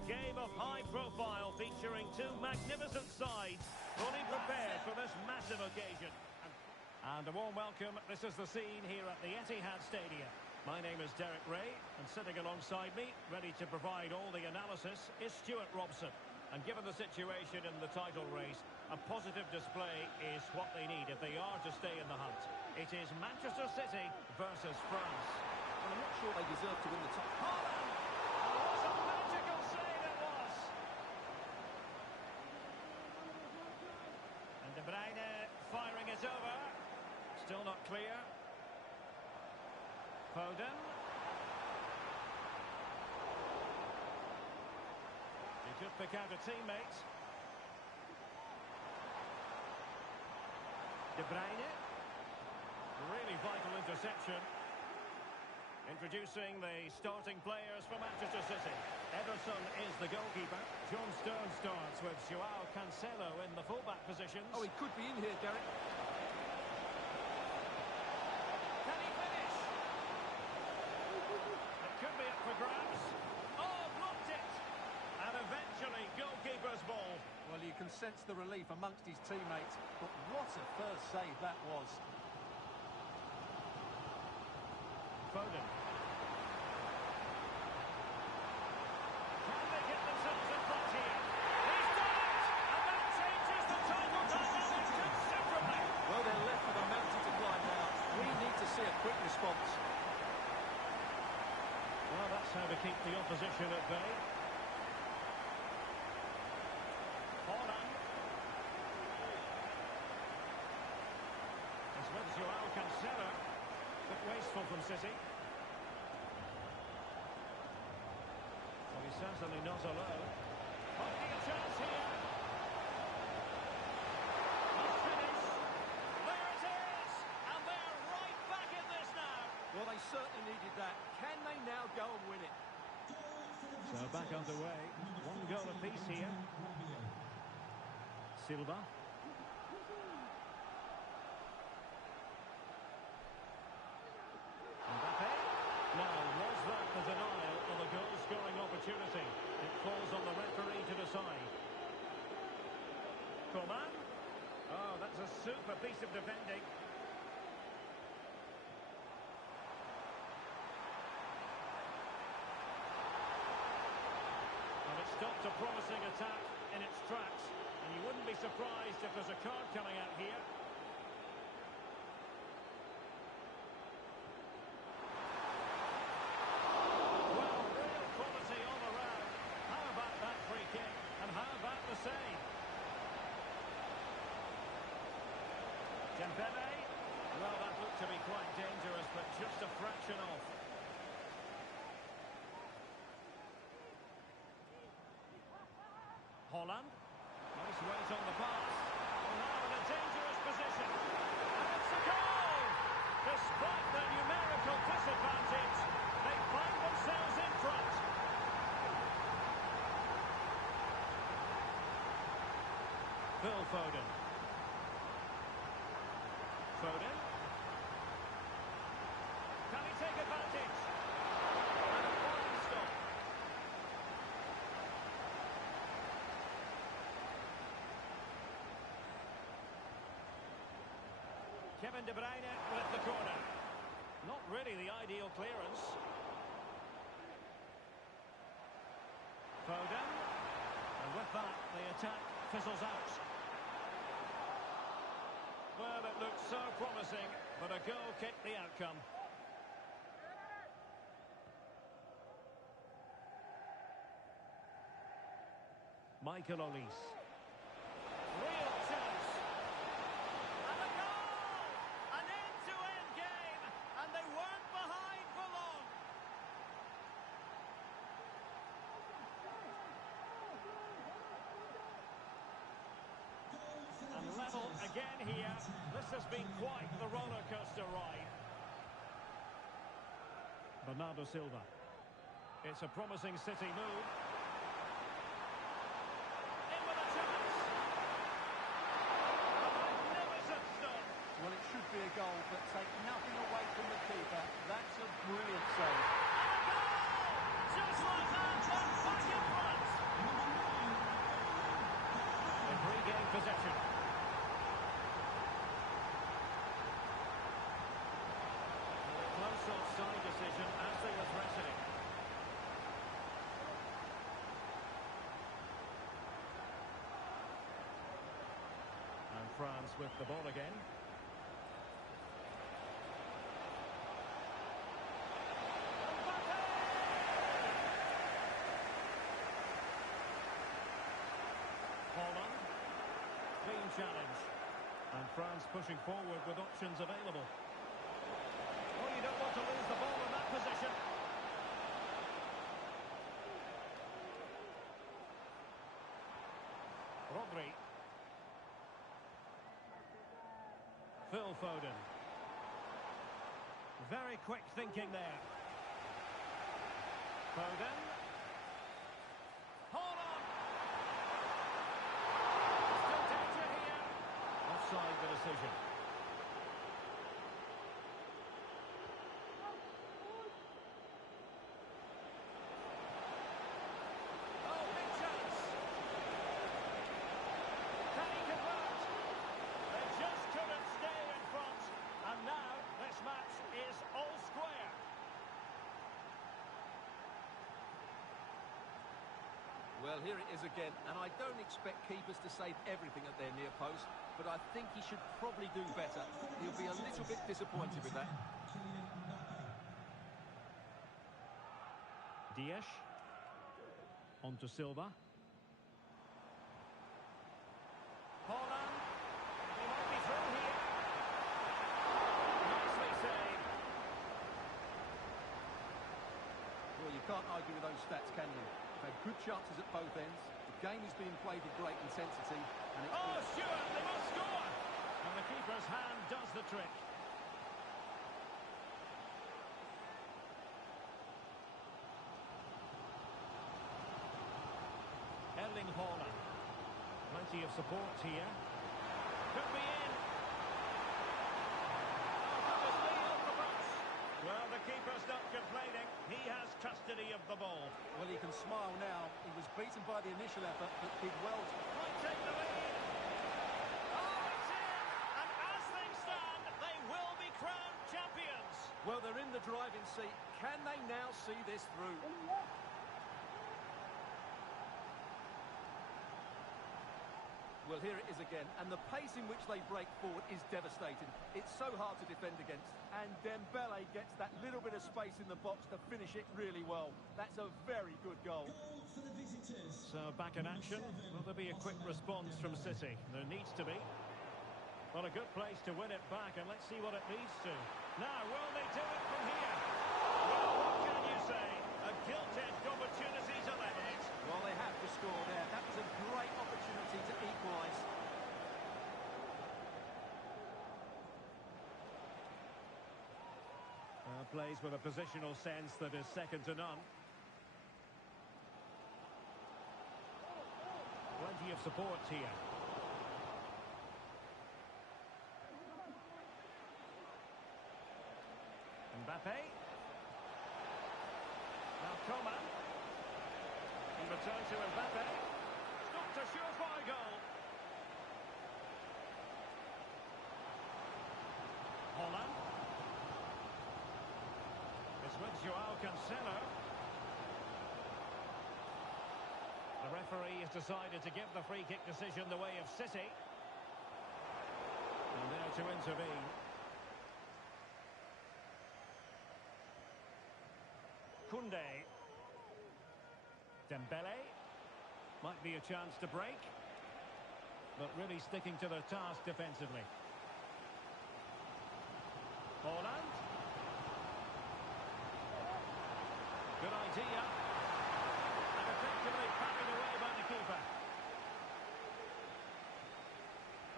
A game of high profile featuring two magnificent sides, fully prepared for this massive occasion. And a warm welcome. This is the scene here at the Etihad Stadium. My name is Derek Ray, and sitting alongside me, ready to provide all the analysis, is Stuart Robson. And given the situation in the title race, a positive display is what they need if they are to stay in the hunt. It is Manchester City versus France. Well, I'm not sure they deserve to win the title. Haaland! Oh, what a magical save it was! And De Bruyne firing it over. Still not clear. Foden. He could pick out a teammate. De Bruyne. Really vital interception. Introducing the starting players for Manchester City. Ederson is the goalkeeper. John Stones starts with Joao Cancelo in the fullback positions. Oh, he could be in here, Derek. Can he finish? It could be up for grabs. Oh, blocked it! And eventually, goalkeeper's ball. Well, you can sense the relief amongst his teammates, but what a first save that was. Foden. Can they get themselves in front here? He's done it! And that changes the total dynamic considerably. Well, they're left with a mountain to climb now. We need to see a quick response. Well, that's how to keep the opposition at bay. Haaland. It's with Joao Cancelo. Bit wasteful from City. Well, he's certainly not alone. Finding a chance here. He's finished. There it is! And they're right back in this now. Well, they certainly needed that. Can they now go and win it? So back underway. One goal apiece here. Silva. Now, was that the denial of a goal-scoring opportunity? It falls on the referee to decide. Coman. Oh, that's a super piece of defending. And it stopped a promising attack in its tracks. And you wouldn't be surprised if there's a card coming out here. And how about the save? Dembele. Well, that looked to be quite dangerous, but just a fraction off. Haaland. Nice weight on the pass. Oh, now in a dangerous position. And it's a goal! Despite their numerical disadvantage, they find themselves in front. Phil Foden. Foden. Can he take advantage? And a fine stop. Kevin De Bruyne with the corner. Not really the ideal clearance. Foden. And with that, the attack fizzles out. Well, it looked so promising, but a goal kicked the outcome. Michael Olise. Real chance. And a goal! An end-to-end game, and they weren't behind for long. And level again here. This has been quite the roller coaster ride. Bernardo Silva. It's a promising City move. In with a chance. A magnificent stop. Well, it should be a goal, but take nothing away from the keeper. That's a brilliant save. And a goal! Just like that, they're back in front. regain possession. Close offside decision as they were threatening. And France with the ball again. Holland. Clean challenge. And France pushing forward with options available. Oh, you don't want to lose the ball in that position. Rodri. Phil Foden. Very quick thinking there. Foden. Holland. Still danger here. Offside the decision. Oh, big chance. Can he convert? They just couldn't stay in front. And now this match is all square. Well, here it is again, and I don't expect keepers to save everything at their near post, but I think he should probably do better. He'll be a little bit disappointed with that. Dias. On to Silva. Holland. He might be through here. Nicely saved. Well, you can't argue with those stats, can you? They've had good chances at both ends. The game is being played with great intensity, and it's... Oh, Stewart, they must score! And the keeper's hand does the trick. Erling Haaland. Plenty of support here. Could be in. Oh, that was Leo for us. Well, the keeper's not complaining. He has custody of the ball. Well, he can smile now. He was beaten by the initial effort, but did well to... Might take the lead. Oh, it's in! And as things stand, they will be crowned champions. Well, they're in the driving seat. Can they now see this through? Well, here it is again, and the pace in which they break forward is devastating. It's so hard to defend against, and Dembele gets that little bit of space in the box to finish it really well. That's a very good goal. So, back in action. Will there be a quick response from City? There needs to be. Well, a good place to win it back, and let's see what it leads to. Now, will they do it from here? Well, what can you say? A gilt-edged opportunity to level it. Well, they have to score there. That was a great opportunity to equalise. Plays with a positional sense that is second to none. Plenty of support here. Mbappe. Now Coman. In return to Mbappe. Stopped a surefire goal. Holland. It's with Joao Cancelo. The referee has decided to give the free kick decision the way of City. And there to intervene. Koundé. Dembele. Might be a chance to break. But really sticking to their task defensively. Holland. Good idea. And effectively carried away by the keeper.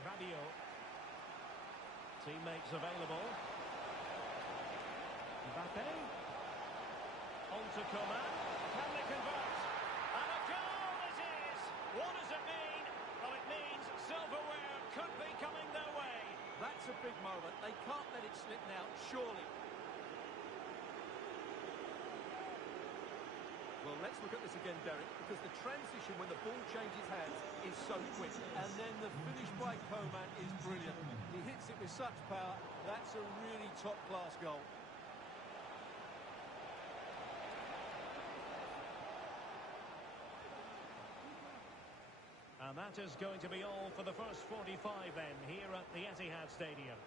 Rabiot. Teammates available. Mbappe. On to Coman. Can they convert? And a goal it is! What does it mean? Well, it means silverware could be coming their way. That's a big moment. They can't let it slip now, surely. Well, let's Let's look at this again, Derek, because the transition when the ball changes hands is so quick. And then the finish by Coman is brilliant. He hits it with such power. That's a really top-class goal. And that is going to be all for the first 45 then, here at the Etihad Stadium.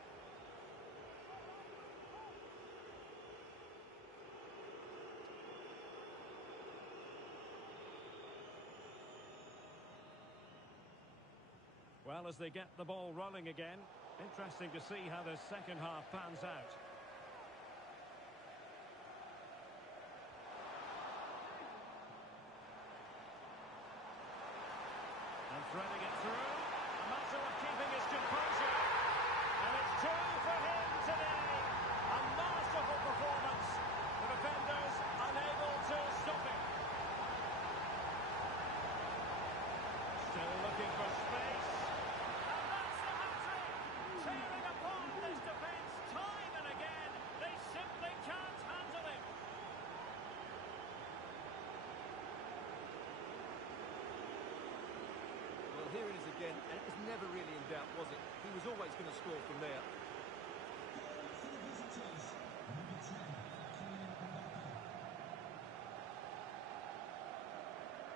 Well, as they get the ball rolling again, interesting to see how the second half pans out. And threading it through, a matter of keeping his composure. And it's two for him today. A masterful performance. The defenders unable to stop him. Still looking for space. And that's the hat-trick. Tearing apart this defence time and again. They simply can't handle him. Well, here it is again, and it was never really in doubt, was it? He was always going to score from there.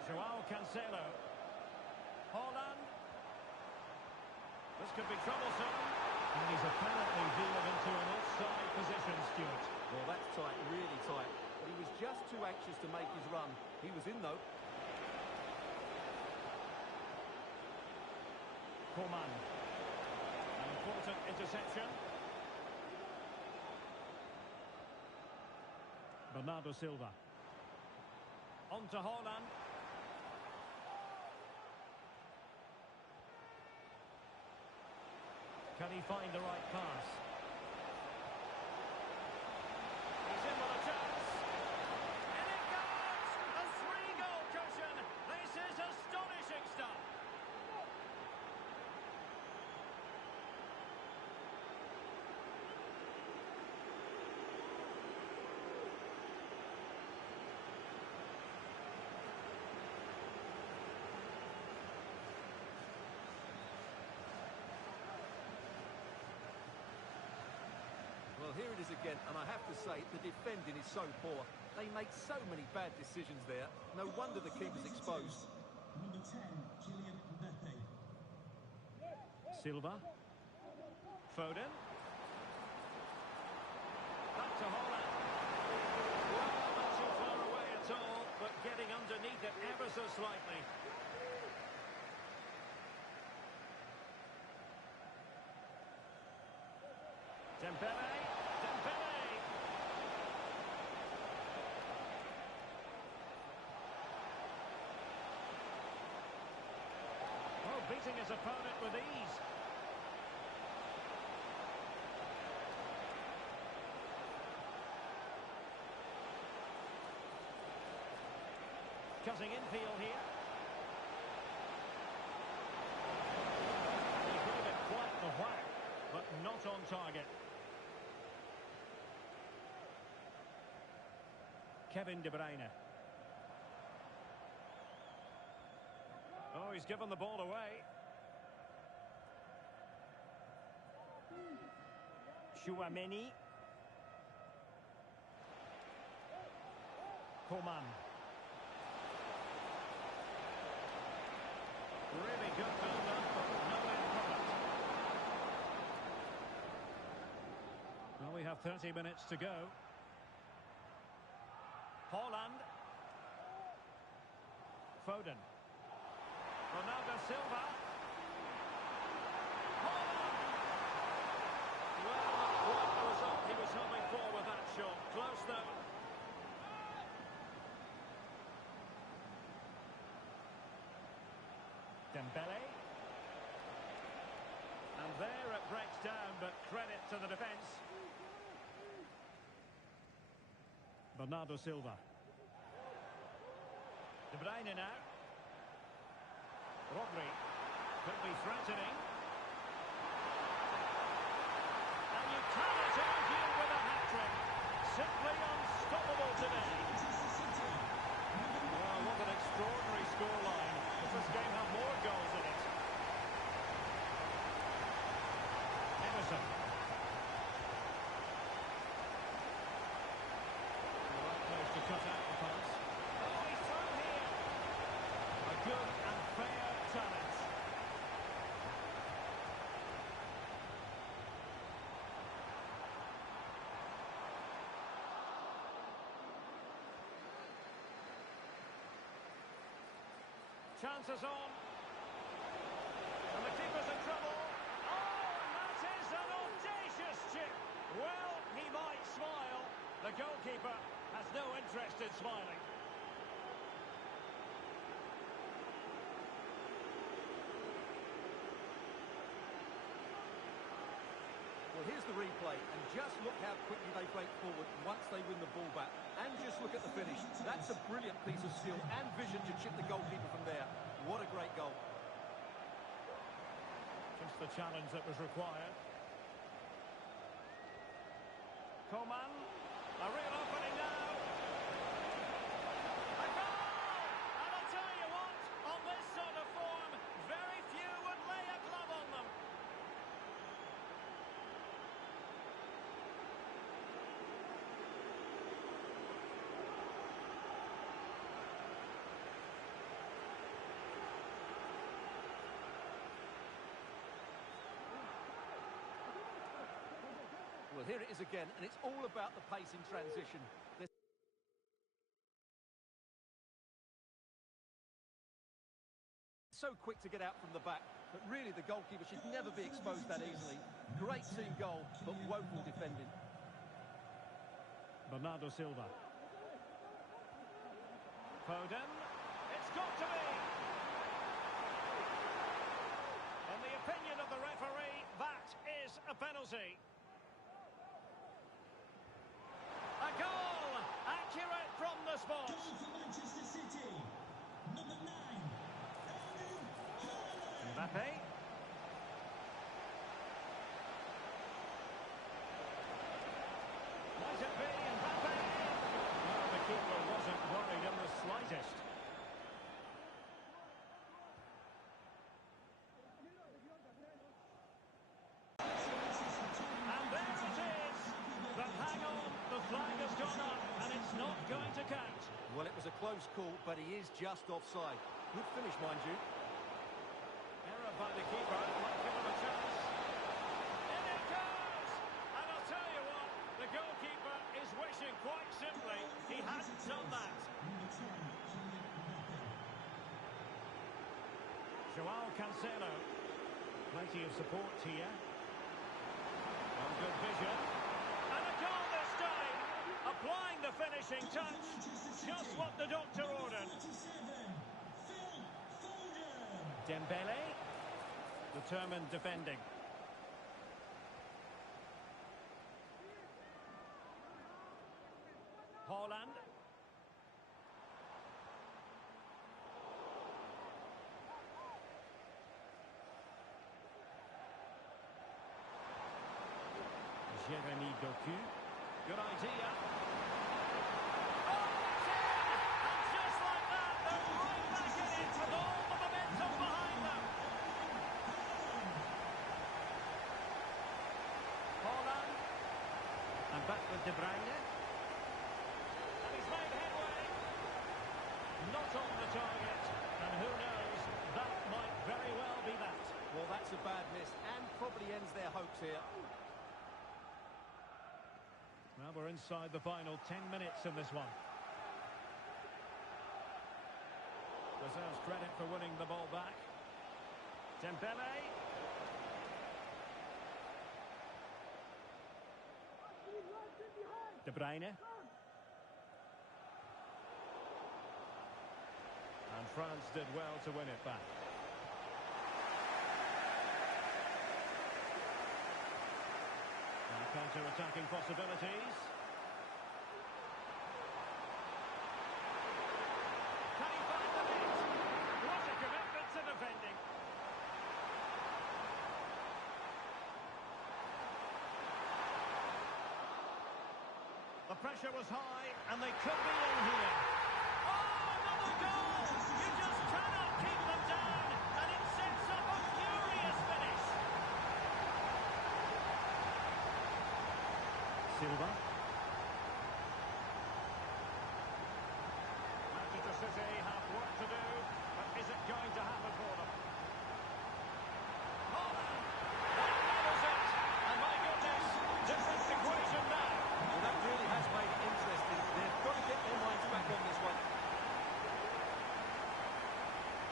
Joao Cancelo. Haaland. This could be troublesome. And he's apparently veered into an offside position, Stuart. Well, that's tight, really tight. But he was just too anxious to make his run. He was in, though. Coman. An important interception. Bernardo Silva. On to Haaland. Can he find the right pass? He's in with a chance. And it goes! A three-goal cushion. This is astonishing stuff. Well, here it is again, and I have to say, the defending is so poor. They make so many bad decisions there. No wonder the keeper's exposed. Number 10, Mw3. Silva. Foden. Back to Haaland. Well, not too far away at all, but getting underneath it ever so slightly. Dembele. Oh, beating his opponent with ease. Cutting infield here. He gave it quite the whack, but not on target. Kevin De Bruyne. Oh, he's given the ball away. Chouameni. Coman. Really good build-up, but no end product. Well, we have 30 minutes to go. Haaland. Foden. Ronaldo Silva. Haaland! Well, not quite the result he was hoping for with that shot. Close, though. Dembele. And there it breaks down, but credit to the defence. Bernardo Silva. De Bruyne now. Rodri could be threatening. And you cannot argue with a hat-trick. Simply unstoppable today. Chances on. And the keeper's in trouble. Oh, and that is an audacious chip. Well, he might smile. The goalkeeper has no interest in smiling. Well, here's the replay, and just look how quickly they break forward once they win the ball back. And just look at the finish. That's a brilliant piece of skill and vision to chip the goalkeeper from there. What a great goal. Just the challenge that was required. Coman, a real opening now. A goal! And I'll tell you what, on this sort of form, very few would lay a glove on them. Well, here it is again, and it's all about the pace in transition. They're so quick to get out from the back, but really the goalkeeper should never be exposed that easily. Great team goal, but woeful defending. Bernardo Silva. Foden. It's got to be. In the opinion of the referee, that is a penalty. A goal! Accurate from the spot. Goal for Manchester City. Number 9. Mbappe. Might it be Mbappe? No, the keeper wasn't worried in the slightest. And there it is. But hang on, the flag has gone up, and it's not going to count. Well, it was a close call, but he is just offside. Good finish, mind you. Error by the keeper, might give him a chance. In it goes! And I'll tell you what, the goalkeeper is wishing quite simply he hadn't done that. Number 10, Kylian Mbappe. Joao Cancelo. Plenty of support here. Well, good vision. And a goal this time! Applying the finishing touch. Just what the doctor ordered. 47, Phil Foden. Dembele. Determined defending. Haaland. Jeremy Doku. Good idea. Oh, it's in! And just like that, they're right back in it with all the momentum behind them. Haaland. And back with De Bruyne. And he's made headway. Not on the target. And who knows, that might very well be that. Well, that's a bad miss, and probably ends their hopes here. Well, we're inside the final 10 minutes in this one. Deserves credit for winning the ball back. Dembele. De Bruyne. And France did well to win it back. Counter-attacking possibilities. Can he find the net? What a commitment to defending. The pressure was high, and they could be in here. Oh, another goal! You just cannot keep them down, and it sets up a furious finish. Silva. Manchester City have work to do, but is it going to happen for them? Haaland! That levels it! And my goodness, different equation now. Well, that really has made it interesting. They've got to get their minds back on this one.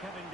Kevin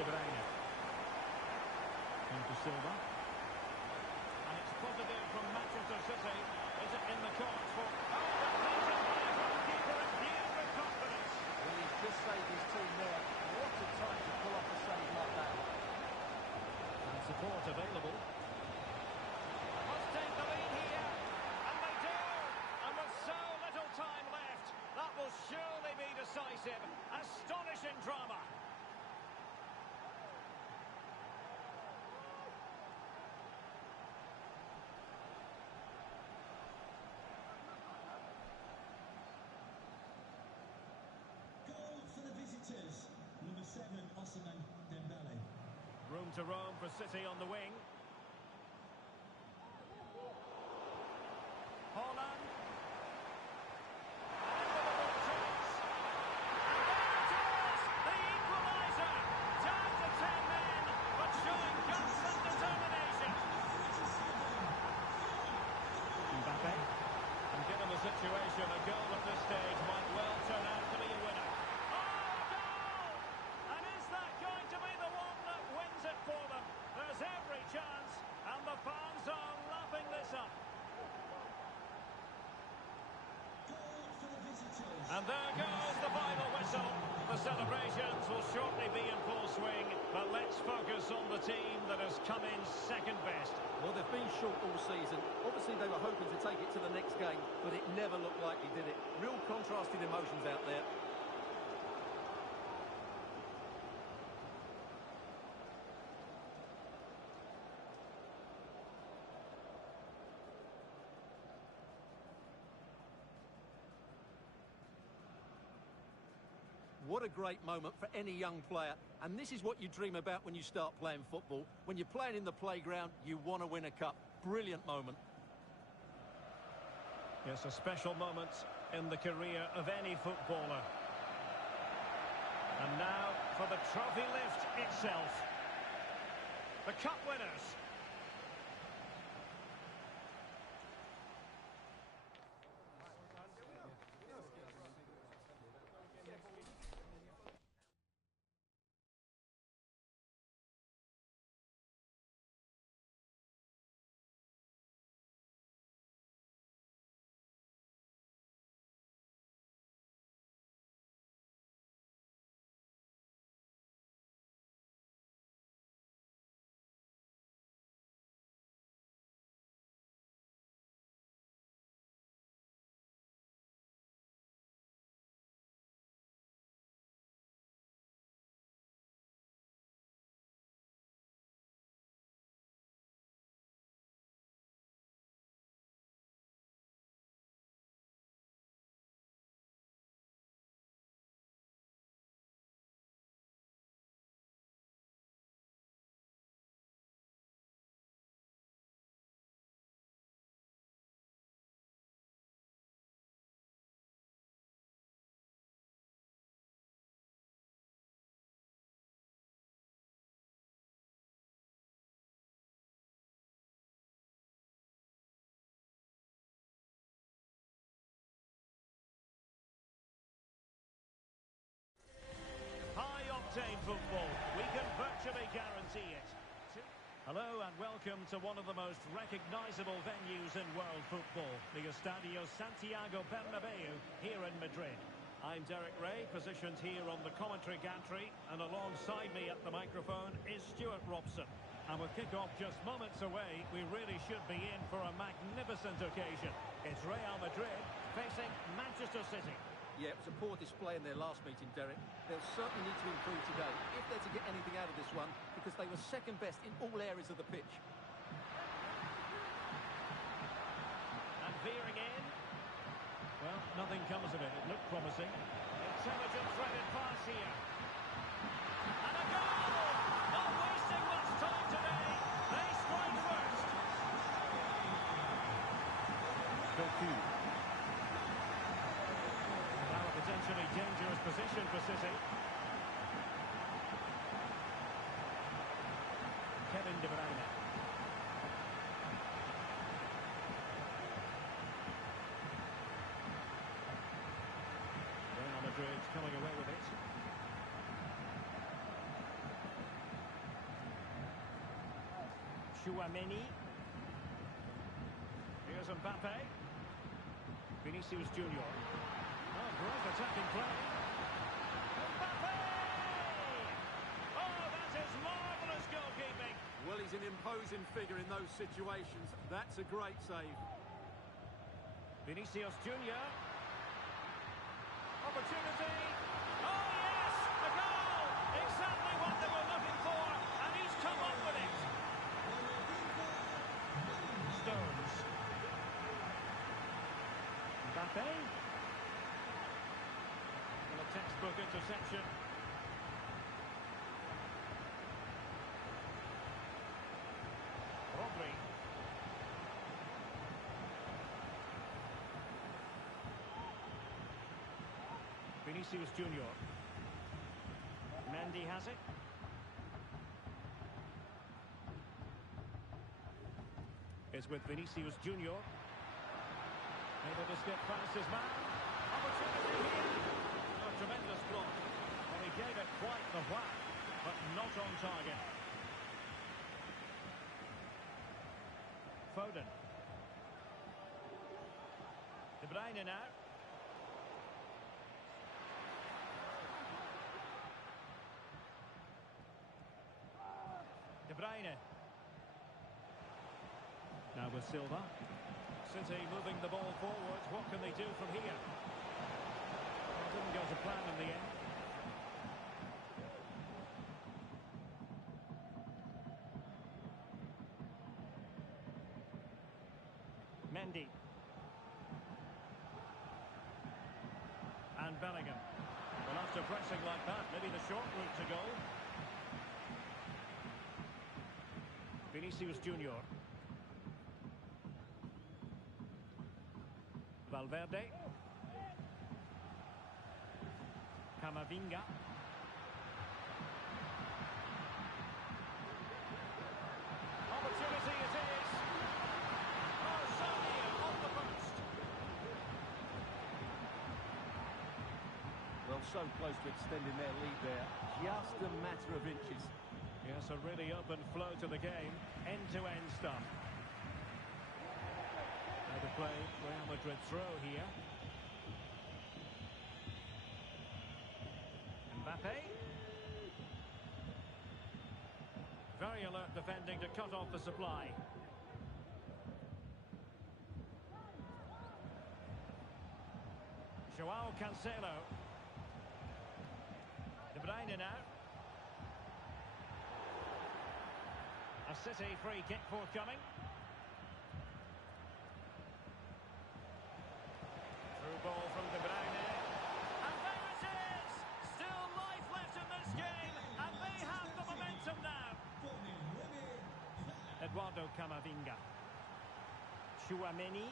to roam for City on the wing. Holland. And into the ball chase. And there it is! The equaliser! Down to 10 men, but showing guts and determination. Mbappe. And given the situation, a goal at this stage might well turn out to be a winner. Oh, a goal! And is that going to be the one that wins it for them? There's every chance, and the fans are lapping this up. And there goes the final whistle. The celebrations will shortly be in full swing, but let's focus on the team that has come in second best. Well, they've been short all season. Obviously, they were hoping to take it to the next game, but it never looked likely, did it? Real contrasting emotions out there. What a great moment for any young player. And this is what you dream about when you start playing football. When you're playing in the playground, you want to win a cup. Brilliant moment. Yes, a special moment in the career of any footballer. And now for the trophy lift itself. The cup winners. High-octane football, we can virtually guarantee it. Hello and welcome to one of the most recognisable venues in world football, the Estadio Santiago Bernabeu here in Madrid. I'm Derek Ray, positioned here on the commentary gantry, and alongside me at the microphone is Stuart Robson. And with kick-off just moments away, we really should be in for a magnificent occasion. It's Real Madrid facing Manchester City. Yeah, it was a poor display in their last meeting, Derek. They'll certainly need to improve today if they're to get anything out of this one, because they were second best in all areas of the pitch. And veering in. Well, nothing comes of it. It looked promising. Intelligent threaded pass here. And a goal! Not wasting much time today. They strike first. Doku. Potentially dangerous position for City. Kevin De Bruyne. Real Madrid coming away with it. Chouameni. Here's Mbappe. Vinicius Junior. Great attacking play. Mbappe! Oh, that is marvellous goalkeeping. Well, he's an imposing figure in those situations. That's a great save. Vinicius Junior. Opportunity. Oh, yes! A goal! Exactly what they were looking for, and he's come up with it. Stones. Mbappe. Textbook interception. Vinicius Junior. Mendy has it. It's with Vinicius Junior. Able to skip past his man. Opportunity here. A tremendous block. Well, he gave it quite the whack, but not on target. Foden. De Bruyne now. De Bruyne. Now with Silva. City moving the ball forwards. What can they do from here? Well, it didn't go to plan in the end. Mendy. And Bellingham. Well, after pressing like that, maybe the short route to goal. Vinicius Junior. Valverde. Camavinga. Opportunity it is. Oh, Sadio on the post. Well, so close to extending their lead there. Just a matter of inches. Yes, a really open flow to the game. End-to-end stuff. Now to play Real Madrid throw here. Mbappe. Very alert defending to cut off the supply. Joao Cancelo. De Bruyne now. A City free kick forthcoming. Through ball from De Bruyne. And there it is! Still life left in this game, and they have the momentum now. Eduardo Camavinga. Tchouaméni.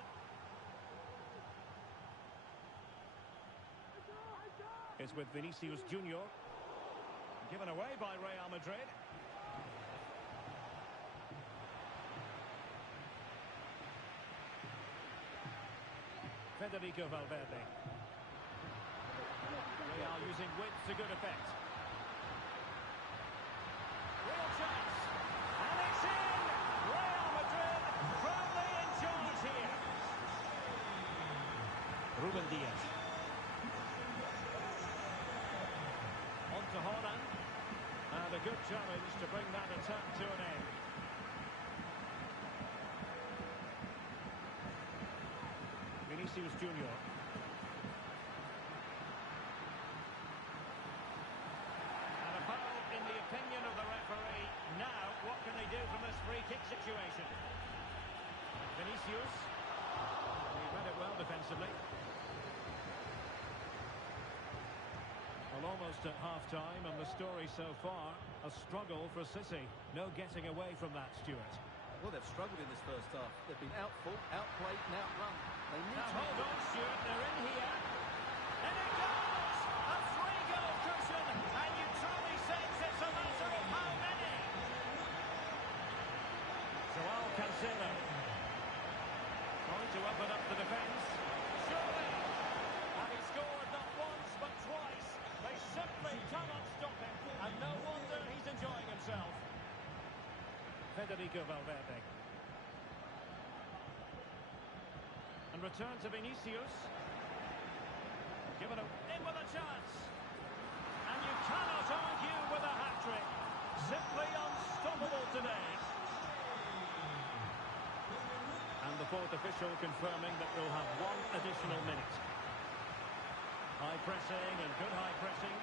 It's with Vinicius Junior. Given away by Real Madrid. Federico Valverde. Real using width to good effect. Real chance. And it's in! Real Madrid firmly in charge here. Ruben Diaz. On to Holland. And a good challenge to bring that attack to an end. Vinicius Junior. And a foul in the opinion of the referee. Now, what can they do from this free kick situation? Vinicius. He read it well defensively. Well, almost at half-time, and the story so far, a struggle for City. No getting away from that, Stuart. Well, they've struggled in this first half. They've been outfought, outplayed, and outrun. They need Now, to... hold on, Stuart. They're in here. And it goes! A three-goal cushion, and you truly sense it's a matter of how many. Joao Cancelo. Trying to open up the defence. Surely. And he scored not once, but twice. They simply cannot stop him. And no wonder he's enjoying himself. Federico Valverde. And return to Vinicius. Given in with a chance. And you cannot argue with a hat-trick. Simply unstoppable today. And the fourth official confirming that we'll have one additional minute. High pressing and good high pressing.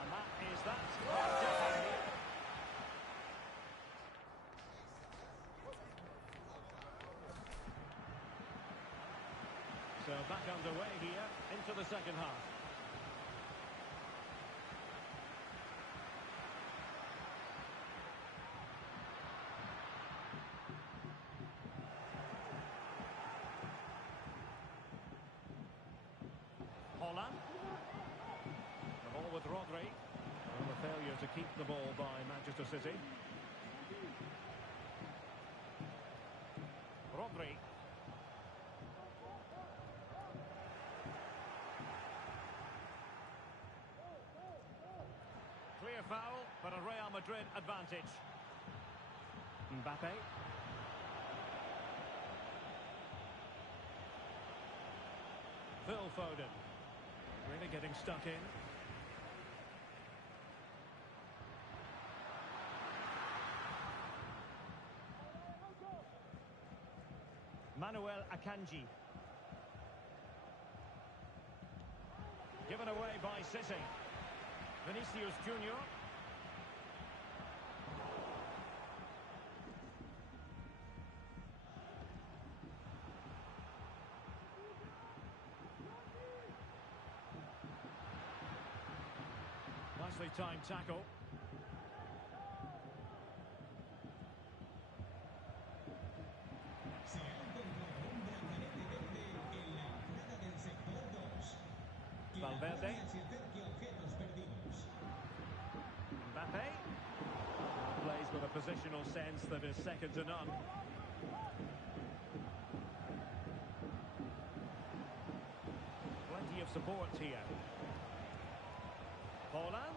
And that is that. So back underway here into the second half. Rodri. And the failure to keep the ball by Manchester City. Rodri. Clear foul, but a Real Madrid advantage. Mbappe. Phil Foden. Really getting stuck in. Akanji. Given away by City. Vinicius Junior. Nicely timed tackle. Se ha encontrado un brazalete verde en la entrada del sector 2. Que la Valverde. guardia se acerque a objetos perdidos. Mbappe. Plays with a positional sense that is second to none. Plenty of support here. Poland.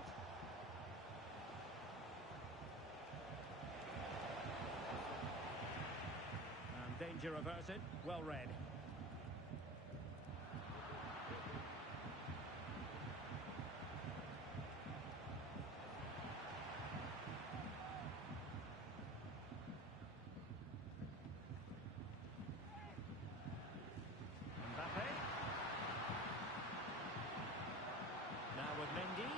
And danger averted. Well read. Mbappe. Now with Mendy.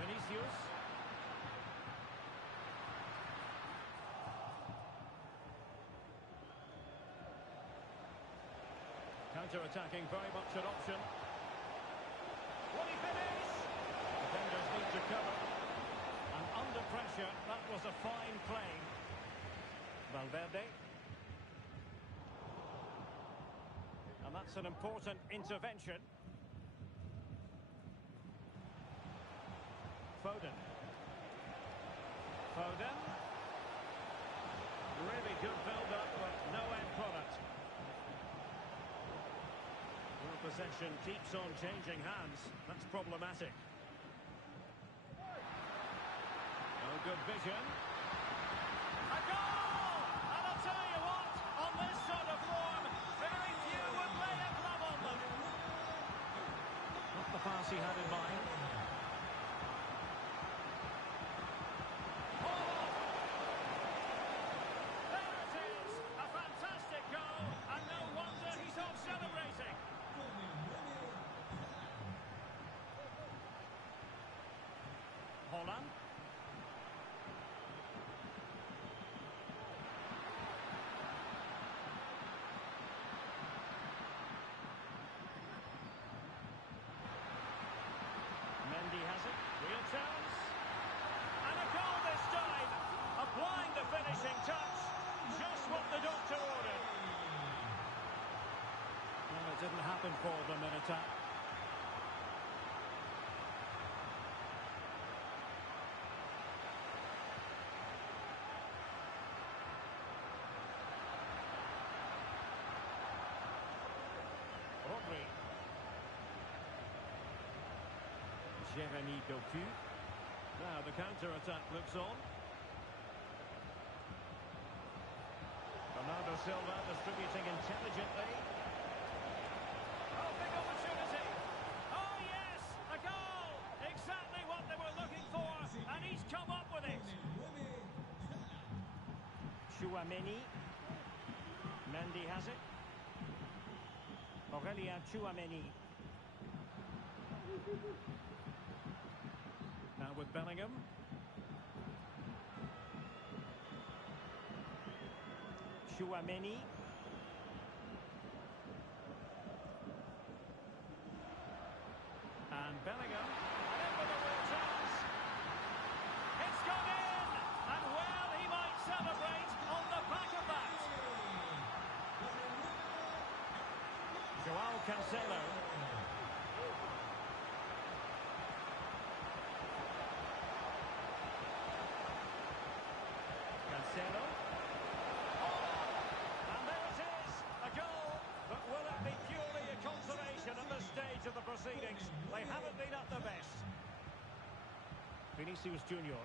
Vinicius. Counter-attacking, very much an option. Will he finish? Defenders need to cover. And under pressure, that was a fine play. Valverde. And that's an important intervention. Foden. Foden. Really good build-up, but no end product. Well, possession keeps on changing hands. That's problematic. No good vision. A goal! And I'll tell you what, on this sort of form, very few would lay a glove on them. Not the pass he had in mind. Holland. Mendy has it. Real chance. And a goal this time. Applying the finishing touch. Just what the doctor ordered. Well, it didn't happen for them in attack. Rodri. Jeremy Doku. Now the counter-attack looks on. Bernardo Silva distributing intelligently. Oh, big opportunity. Oh, yes, a goal. Exactly what they were looking for, and he's come up with it. Tchouaméni. Mendy has it. Tchouaméni. Now with Bellingham. Tchouaméni. And Bellingham. And in with a real chance. It's gone in! And well, he might celebrate on the back of that. Joao Cancelo. Vinicius Junior.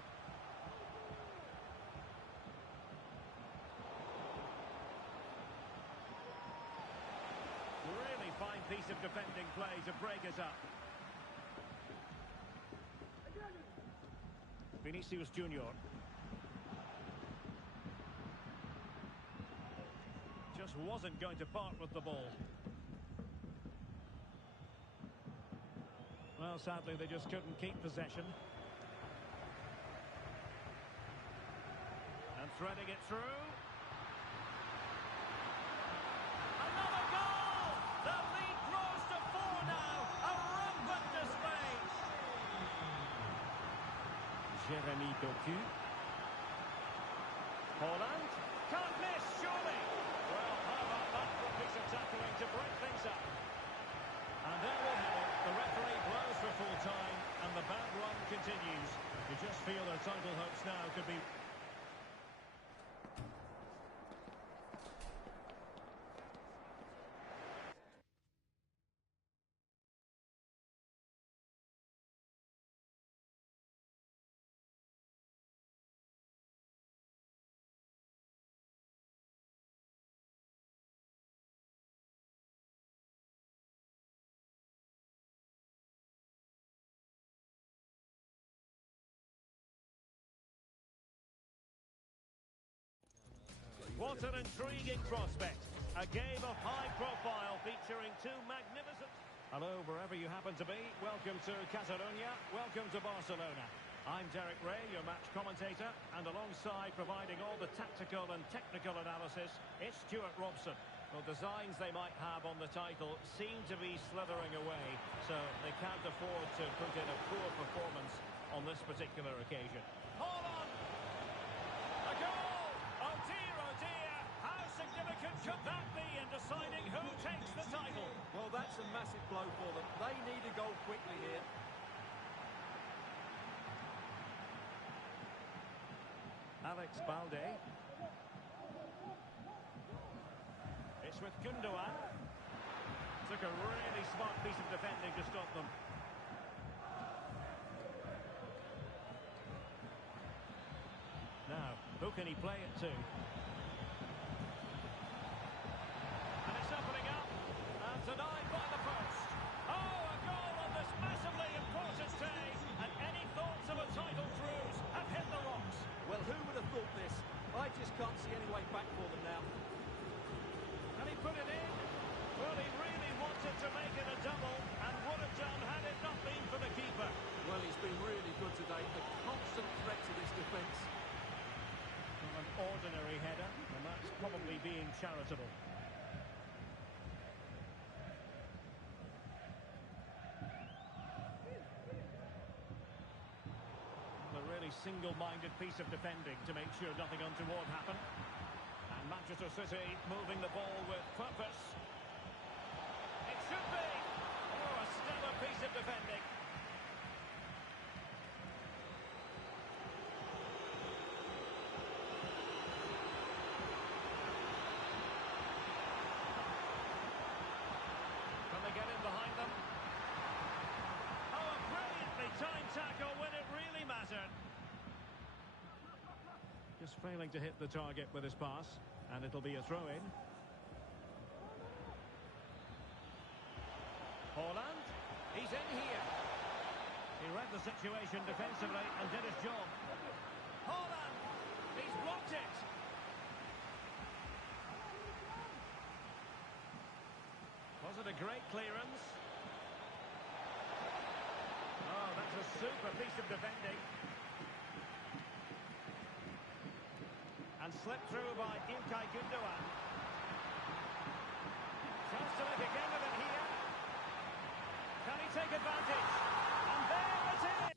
Really fine piece of defending play to break us up. Vinicius Junior. Just wasn't going to part with the ball. Well, sadly, they just couldn't keep possession. And threading it through. Another goal! The lead grows to 4 now. A rampant display. Jeremy Doku. Holland. Can't miss, surely. Well, how about that for a piece of tackling to break things up? And there we have it. The referee blows for full time, and the bad run continues. You just feel their title hopes now could be... What an intriguing prospect. A game of high profile featuring two magnificent... Hello, wherever you happen to be. Welcome to Catalonia. Welcome to Barcelona. I'm Derek Ray, your match commentator, and alongside providing all the tactical and technical analysis, it's Stuart Robson. Well, designs they might have on the title seem to be slithering away, so they can't afford to put in a poor performance on this particular occasion. Hold on! A goal! Oh dear, oh dear! How significant could that be in deciding who takes the title? Well, that's a massive blow for them. They need a goal quickly here. Alex Balde. It's with Gundogan. Took a really smart piece of defending to stop them. Now, who can he play it to? And it's opening up. And denied by the post. Oh, a goal on this massively important day. And any thoughts of a title cruise have hit the rocks. Well, who would have thought this? I just can't see any way back for them now. Can he put it in? Well, he really wanted to make it a double and would have done had it not been for the keeper. Well, he's been really good today. A constant threat to this defence. Well, an ordinary header, and that's probably being charitable. A really single-minded piece of defending to make sure nothing untoward happened. And Manchester City moving the ball with purpose. It should be! Oh, a stellar piece of defending. Can they get in behind them? Oh, a brilliantly timed tackle when it really mattered. Just failing to hit the target with his pass, and it'll be a throw-in. Holland, he's in here. He read the situation defensively and did his job. Holland, he's blocked it. Was it a great clearance? Oh, that's a super piece of defending. And slipped through by Ilkay Gundogan. Chance to make a game of it here. Can he take advantage? And there it is!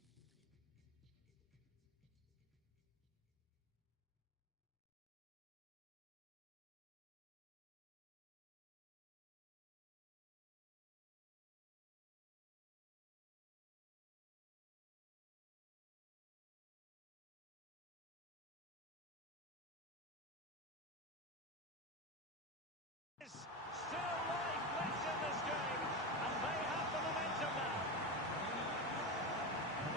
Still life left in this game, and they have the momentum now. And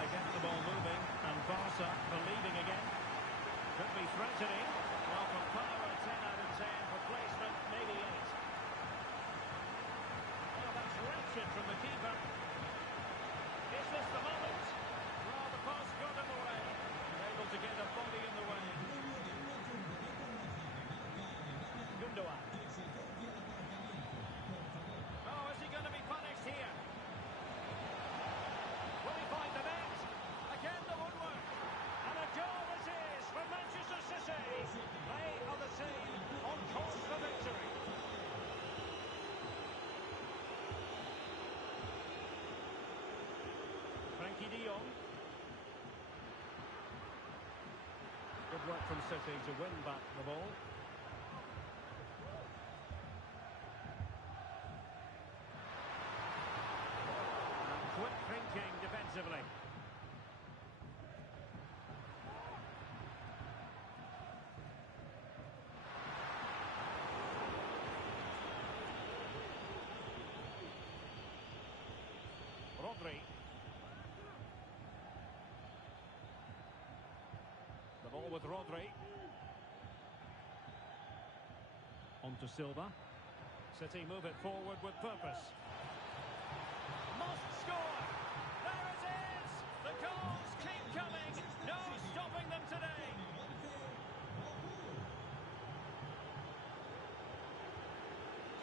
deflected from the keeper. Is this the moment? Well, the pass got in the way. Able to get a body in the way. Gundogan. Oh, is he going to be punished here? Will he find the net? Again, the woodwork. And a goal it is for Manchester City. They are the team on course for victory. Frankie de Jong. Good work from City to win back the ball. And quick thinking defensively. Mw3. The ball with Mw3. On to Silva. City move it forward with purpose. Must score! There it is! The goals keep coming! No stopping them today!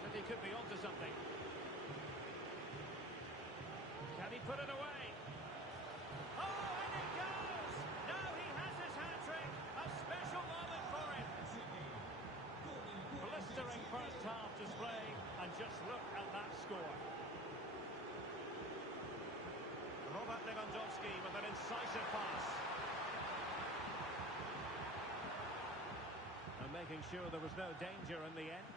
City could be onto something. Can he put it away? Oh, and it goes! Now he has his hat-trick. A special moment for him. Blistering first half display, and just look at that score. Robert Lewandowski with an incisive pass. And making sure there was no danger in the end.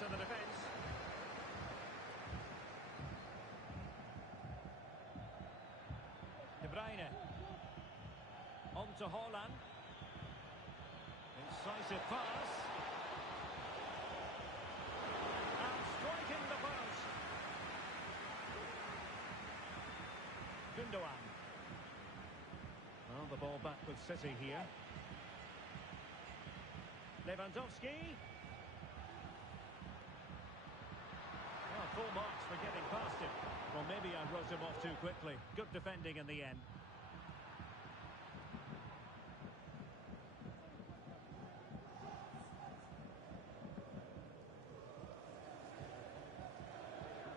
To the defence. De Bruyne. On to Haaland. Incisive pass. And striking the post. Gundogan. Well, the ball back with City here. Lewandowski. Full marks for getting past him. Well, maybe I wrote him off too quickly. Good defending in the end.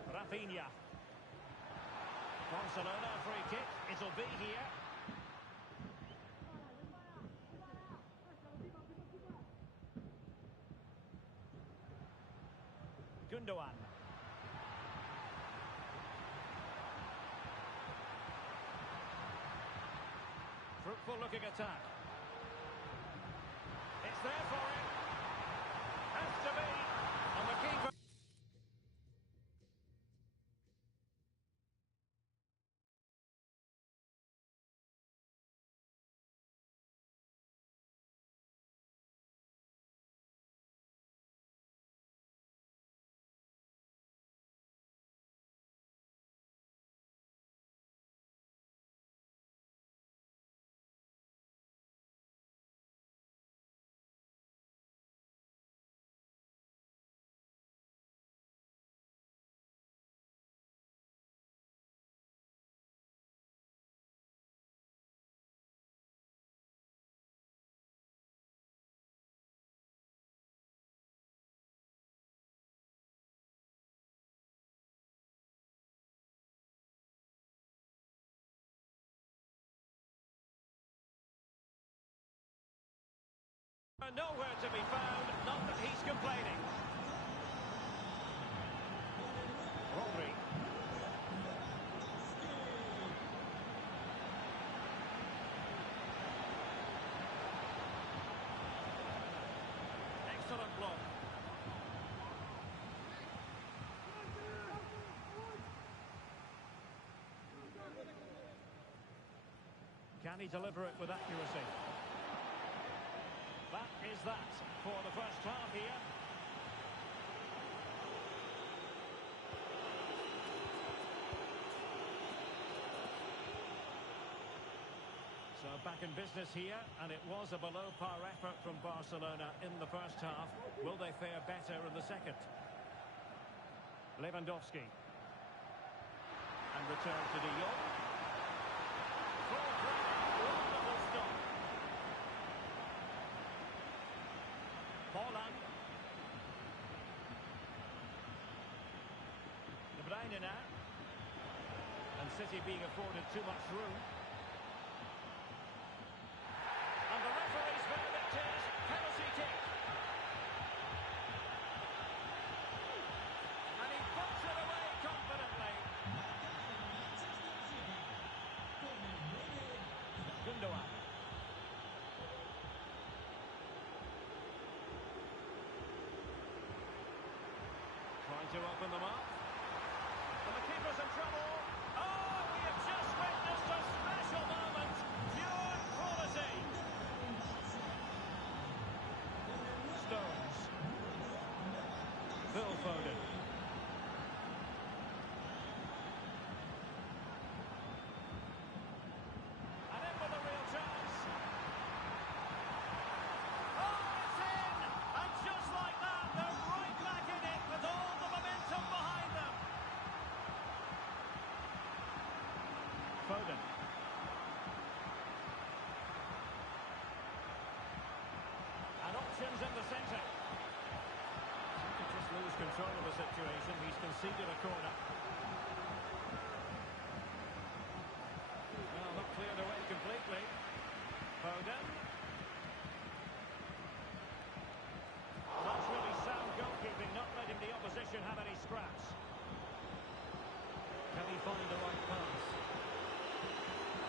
Rafinha. Barcelona free kick. It'll be here. Gundogan. Fruitful looking attack. It's there for him. Has to be. And the keeper. Nowhere to be found, not that he's complaining. Mw3. Excellent block. Can he deliver it with accuracy? That is that for the first half here. back in business here, and it was a below-par effort from Barcelona in the first half. Will they fare better in the second? Lewandowski. And return to De Jong. Full thread, wonderful stop. Holland. De Bruyne now. And City being afforded too much room. And the referee's verdict is penalty kick. And he puts it away confidently. Gundogan. Trying to open them up. And the keeper's in trouble. Oh, we have just witnessed a special moment. Pure quality. Stones. Phil Foden. And in with a real chance. Oh, it's in! And just like that, they're right back in it with all the momentum behind them. Foden. And options in the centre. He could just lose control of the situation. He's conceded a corner. Well, not cleared away completely. Foden. That's really sound goalkeeping, not letting the opposition have any scraps. Can he find the right pass?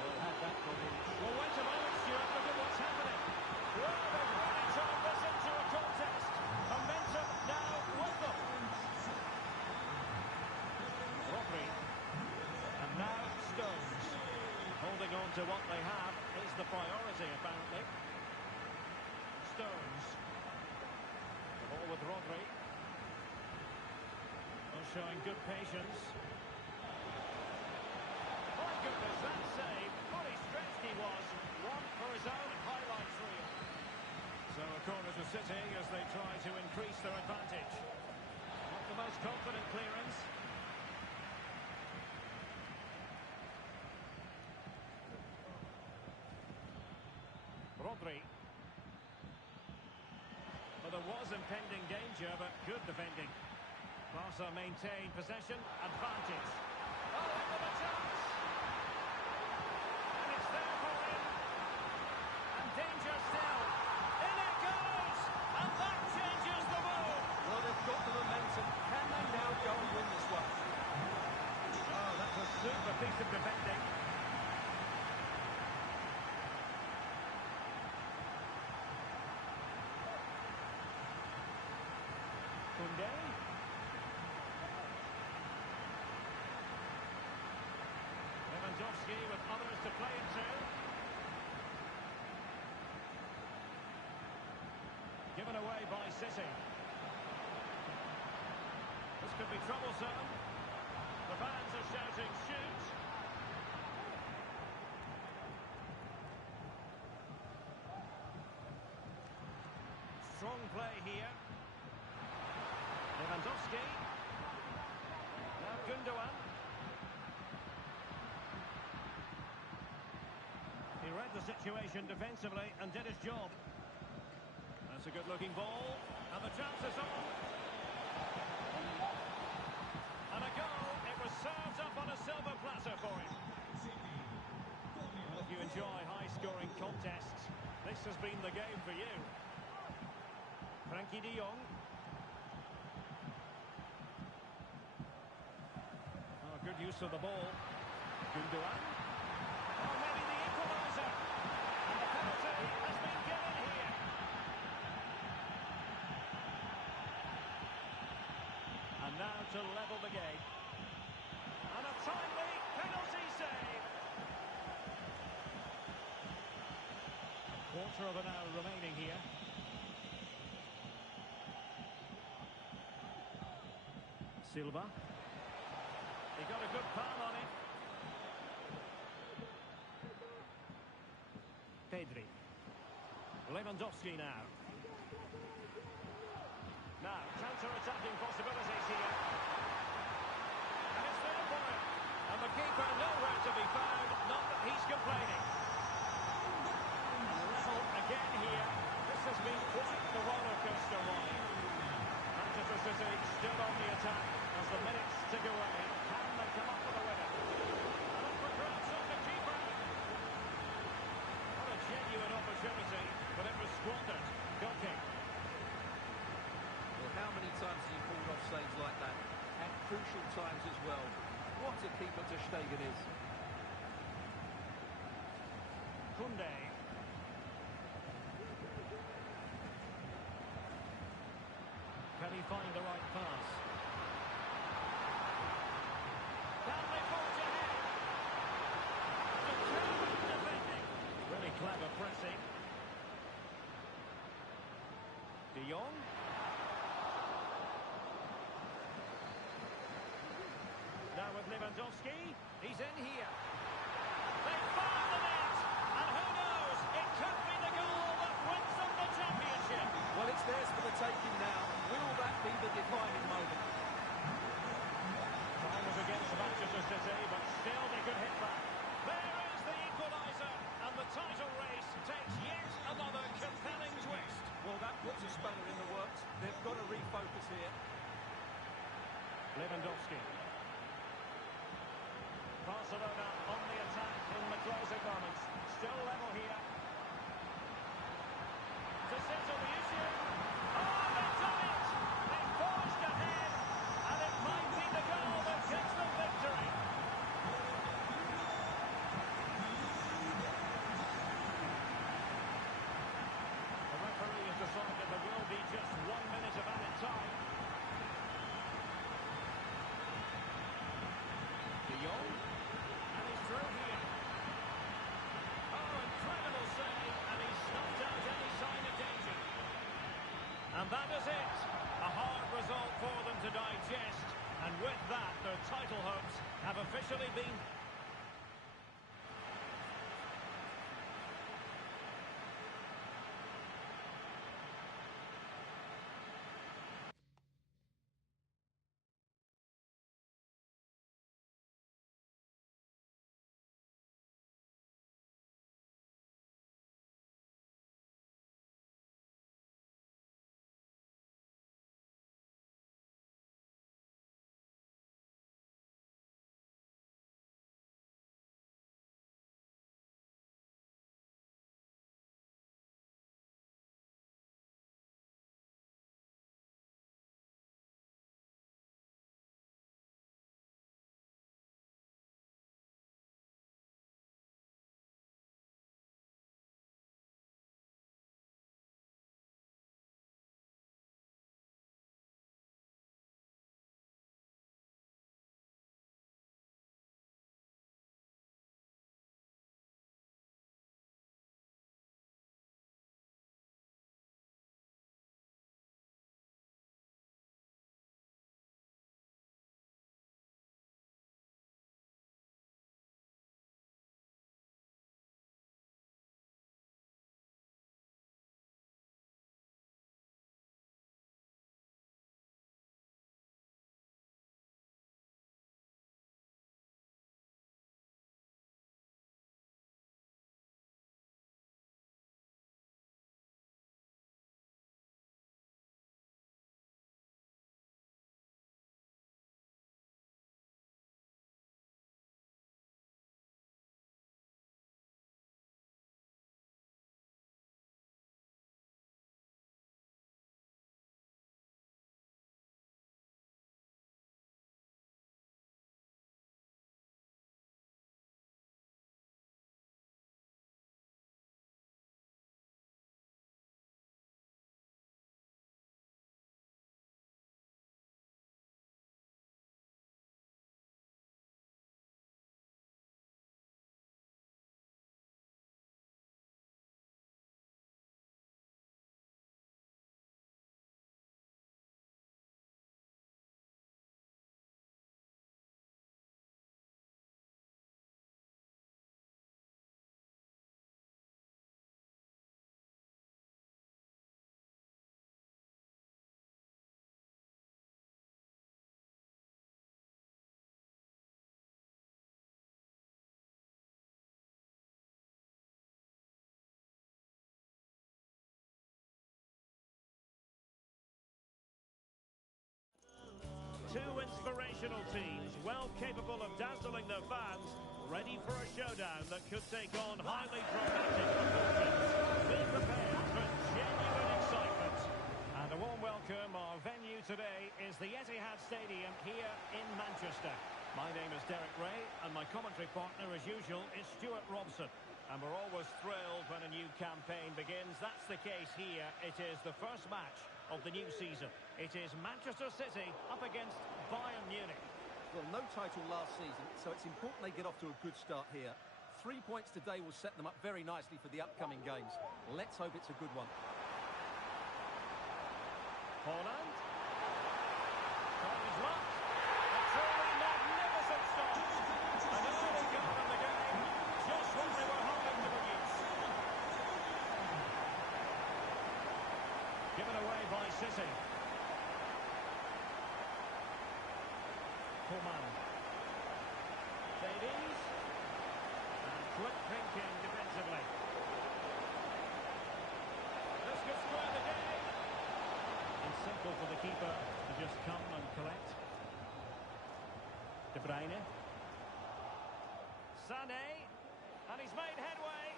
We'll have that from him. Well, wait a moment, Stuart. Look at what's happening. Well, they've really turned this into a contest. Momentum now with them. Rodri. And now Stones. Holding on to what they have is the priority, apparently. Stones. The ball with Rodri. Well, showing good patience. My goodness, that save. Fully stretched he was. One for his own highlights reel. So a corner to City as they try to increase their advantage. Not the most confident clearance. Rodri. Well, there was impending danger, but good defending. Barca maintained possession, advantage. Oh, into the chance! And it's there for him. And danger still. In it goes! And that changes the move! Well, they've got the momentum. Can they now go and win this one? Oh, that's a super piece of defending. Koundé. Lewandowski with others to play it to. Given away by City. This could be troublesome. The fans are shouting, shoot! Strong play here. Lewandowski. Now Gundogan. He read the situation defensively and did his job. That's a good-looking ball. And the chance is on. And a goal. It was served up on a silver platter for him. Well, if you enjoy high-scoring contests, this has been the game for you. Frankie de Jong. Oh, good use of the ball. Gundogan. Oh, maybe the equaliser. And the penalty has been given here. And now to level the game. And a timely penalty save. A quarter of an hour remaining here. Silva. He got a good palm on it. Pedri. Lewandowski now. Now, counter-attacking possibilities here. And it's there for him. And the keeper nowhere to be found, not that he's complaining. Level again here. This has been quite the rollercoaster ride. Manchester City still on the attack as the minutes tick away. Can they come up with a winner? And up for grabs on the keeper. What a genuine opportunity, but it was squandered. Goal kick. Well, how many times have you pulled offsides like that? At crucial times as well. What a keeper Ter Stegen is. Koundé. Can he find the right pass? Can they forge ahead? Determined defending. Really clever pressing. De Jong. Now with Lewandowski. He's in here. They found the net. And who knows? It could be the goal that wins them the championship. Well, it's theirs for the taking now. Will that be the defining moment? Time was against Manchester City, but still they could hit back. There is the equaliser, and the title race takes yet another compelling twist. Well, that puts a spanner in the works. They've got to refocus here. Lewandowski. Barcelona on the attack in the closing moments. Still level here. To settle the issue. Oh, they've done it! They've forged ahead, and it might be the goal that gives them victory. The referee has decided there will be just 1 minute of added time. De Jong. And he's through here. Oh, incredible save, and he's snuffed out any sign of danger. And that is it. A hard result for them to digest. And with that, their title hopes have officially been sensational teams, well capable of dazzling their fans, ready for a showdown that could take on highly dramatic proportions. Be prepared for genuine excitement. And a warm welcome. Our venue today is the Etihad Stadium here in Manchester. My name is Derek Ray, and my commentary partner, as usual, is Stuart Robson. And we're always thrilled when a new campaign begins. That's the case here. It is the first match of the new season. It is Manchester City up against Bayern Munich. Well, no title last season, so it's important they get off to a good start here. 3 points today will set them up very nicely for the upcoming games. Let's hope it's a good one. Holland. Trying his luck. A truly magnificent start. An early goal in the game. Just what they were hoping to produce. Given away by City. Coman. Davies. And quick thinking defensively. This could square the game. It's simple for the keeper to just come and collect. De Bruyne. Sané. And he's made headway.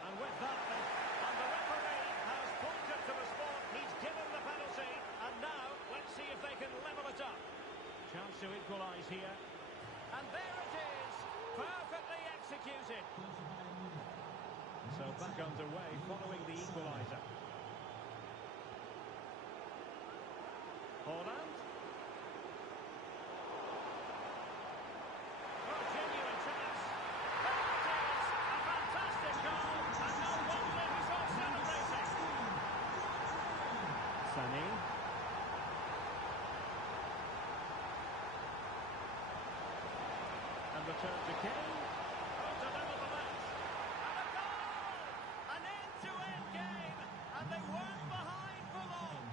And with that, and the referee has pointed to the spot. He's given the penalty. And now, let's see if they can level it up. Chance to equalise here. And there it is. Perfectly executed. So back underway following the equaliser. Holland. Oh, genuine chance. There it is. A fantastic goal. And no wonder he's all celebrating. Sané. And return to Kane. Oh, to level the match. And a goal! An end-to-end game. And they weren't behind for long.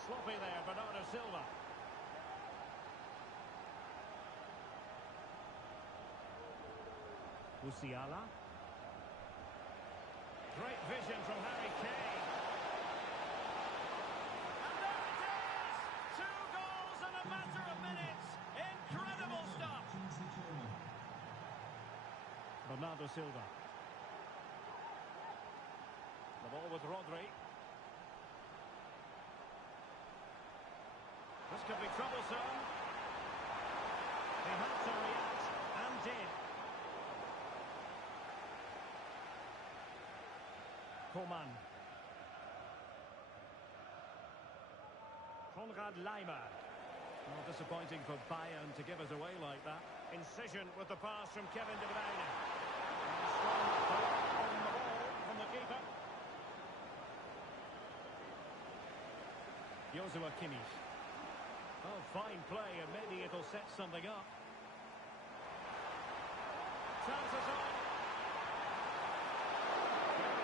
Sloppy there, Bernardo Silva. Musiala. Great vision from Harry Kane. And there it is! 2 goals in a matter of minutes. Incredible stuff. Bernardo Silva. The ball with Rodri. This could be troublesome. He had to react, and did. Coman. Konrad Laimer. Well, disappointing for Bayern to give us away like that. Incision with the pass from Kevin De Bruyne. Strong block on the ball from the keeper. Joshua Kimmich. Oh, fine play, and maybe it'll set something up. Chances on.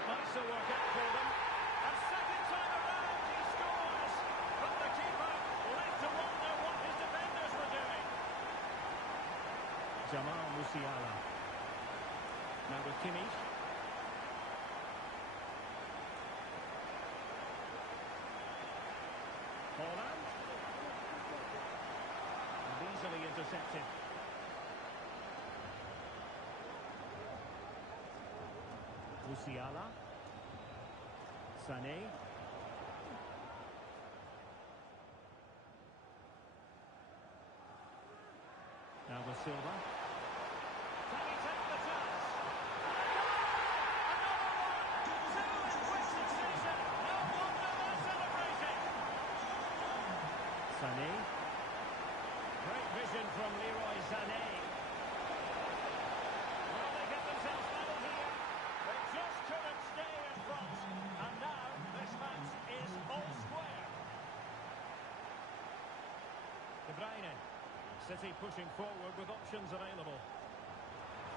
Might still work out for them. A second time around, he scores. But the keeper left to wonder what his defenders were doing. Jamal Musiala. Now with Kimmich. Holland. Easily intercepted. Musiala. Sané. Now with Silva. Can he take the chance? Another one! 2 in quick succession. No wonder they're celebrating. Sané. Great vision from Leroy Sané. Well, they get themselves level here. They just couldn't stay in front. And now this match is all square. De Bruyne. City pushing forward with options available.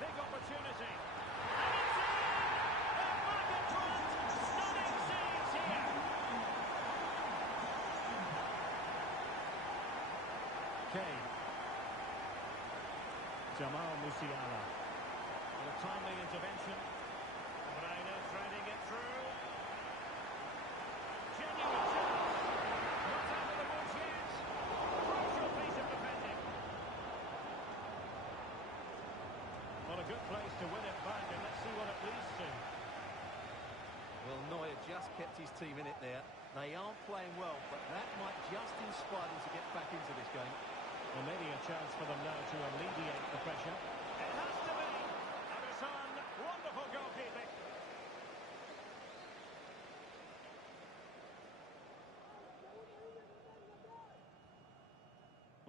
Big opportunity. And it's in! They're back in front. Stunning scenes here. Kane. Jamal Musiala. And a timely intervention. De Bruyne threading it through. Genuine chance. Not out of the woods yet. just kept his team in it there. They aren't playing well, but that might just inspire them to get back into this game. Well, maybe a chance for them now to alleviate the pressure. It has to be! And it's on. Wonderful goalkeeping.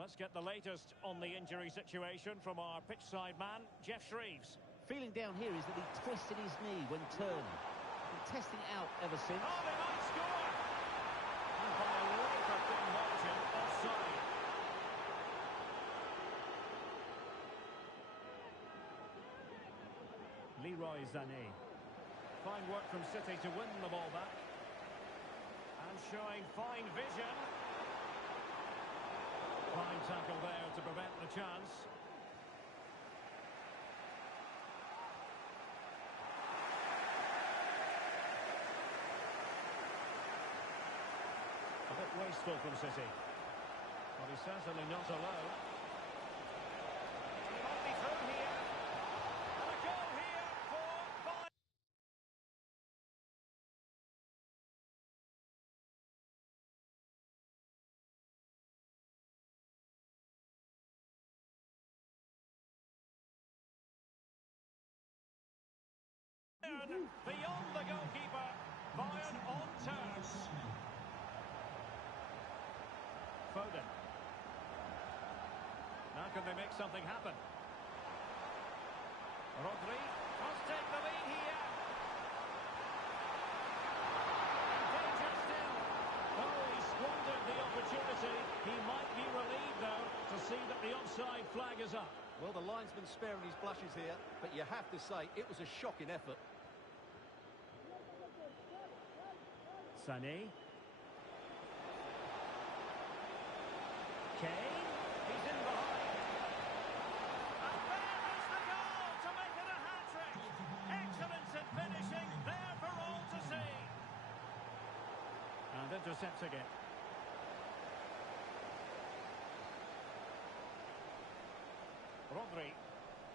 Let's get the latest on the injury situation from our pitchside man, Jeff Shreves. Feeling down here is that he twisted his knee when turning. Been testing it out ever since. Oh, they might score! And by a razor-thin margin, offside. Leroy Sané. Fine work from City to win the ball back. And showing fine vision. Fine tackle there to prevent the chance. A bit wasteful from City. Well, he's certainly not alone. He might be through here. And a goal here for Bayern. Beyond the goalkeeper, Bayern on terms. Foden. Now can they make something happen? Rodri must take the lead here. In danger still. Oh, he squandered the opportunity. He might be relieved, though, to see that the offside flag is up. Well, the linesman sparing his blushes here, but you have to say it was a shocking effort. Sané. Kane. He's in behind. And there is the goal to make it a hat-trick. Excellence in finishing, there for all to see. And intercepting it. Rodri.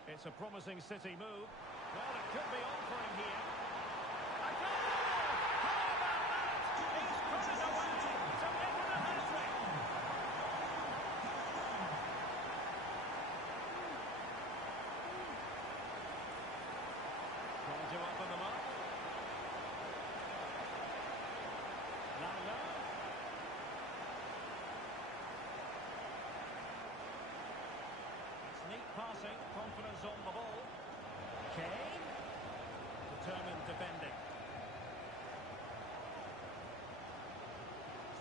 It's a promising City move. Well, it could be on for him here. A goal! How about that? He's put it away to make it a hat-trick. Trying to open them up. Now. Neat passing, confidence on the ball. Kane. Determined defending.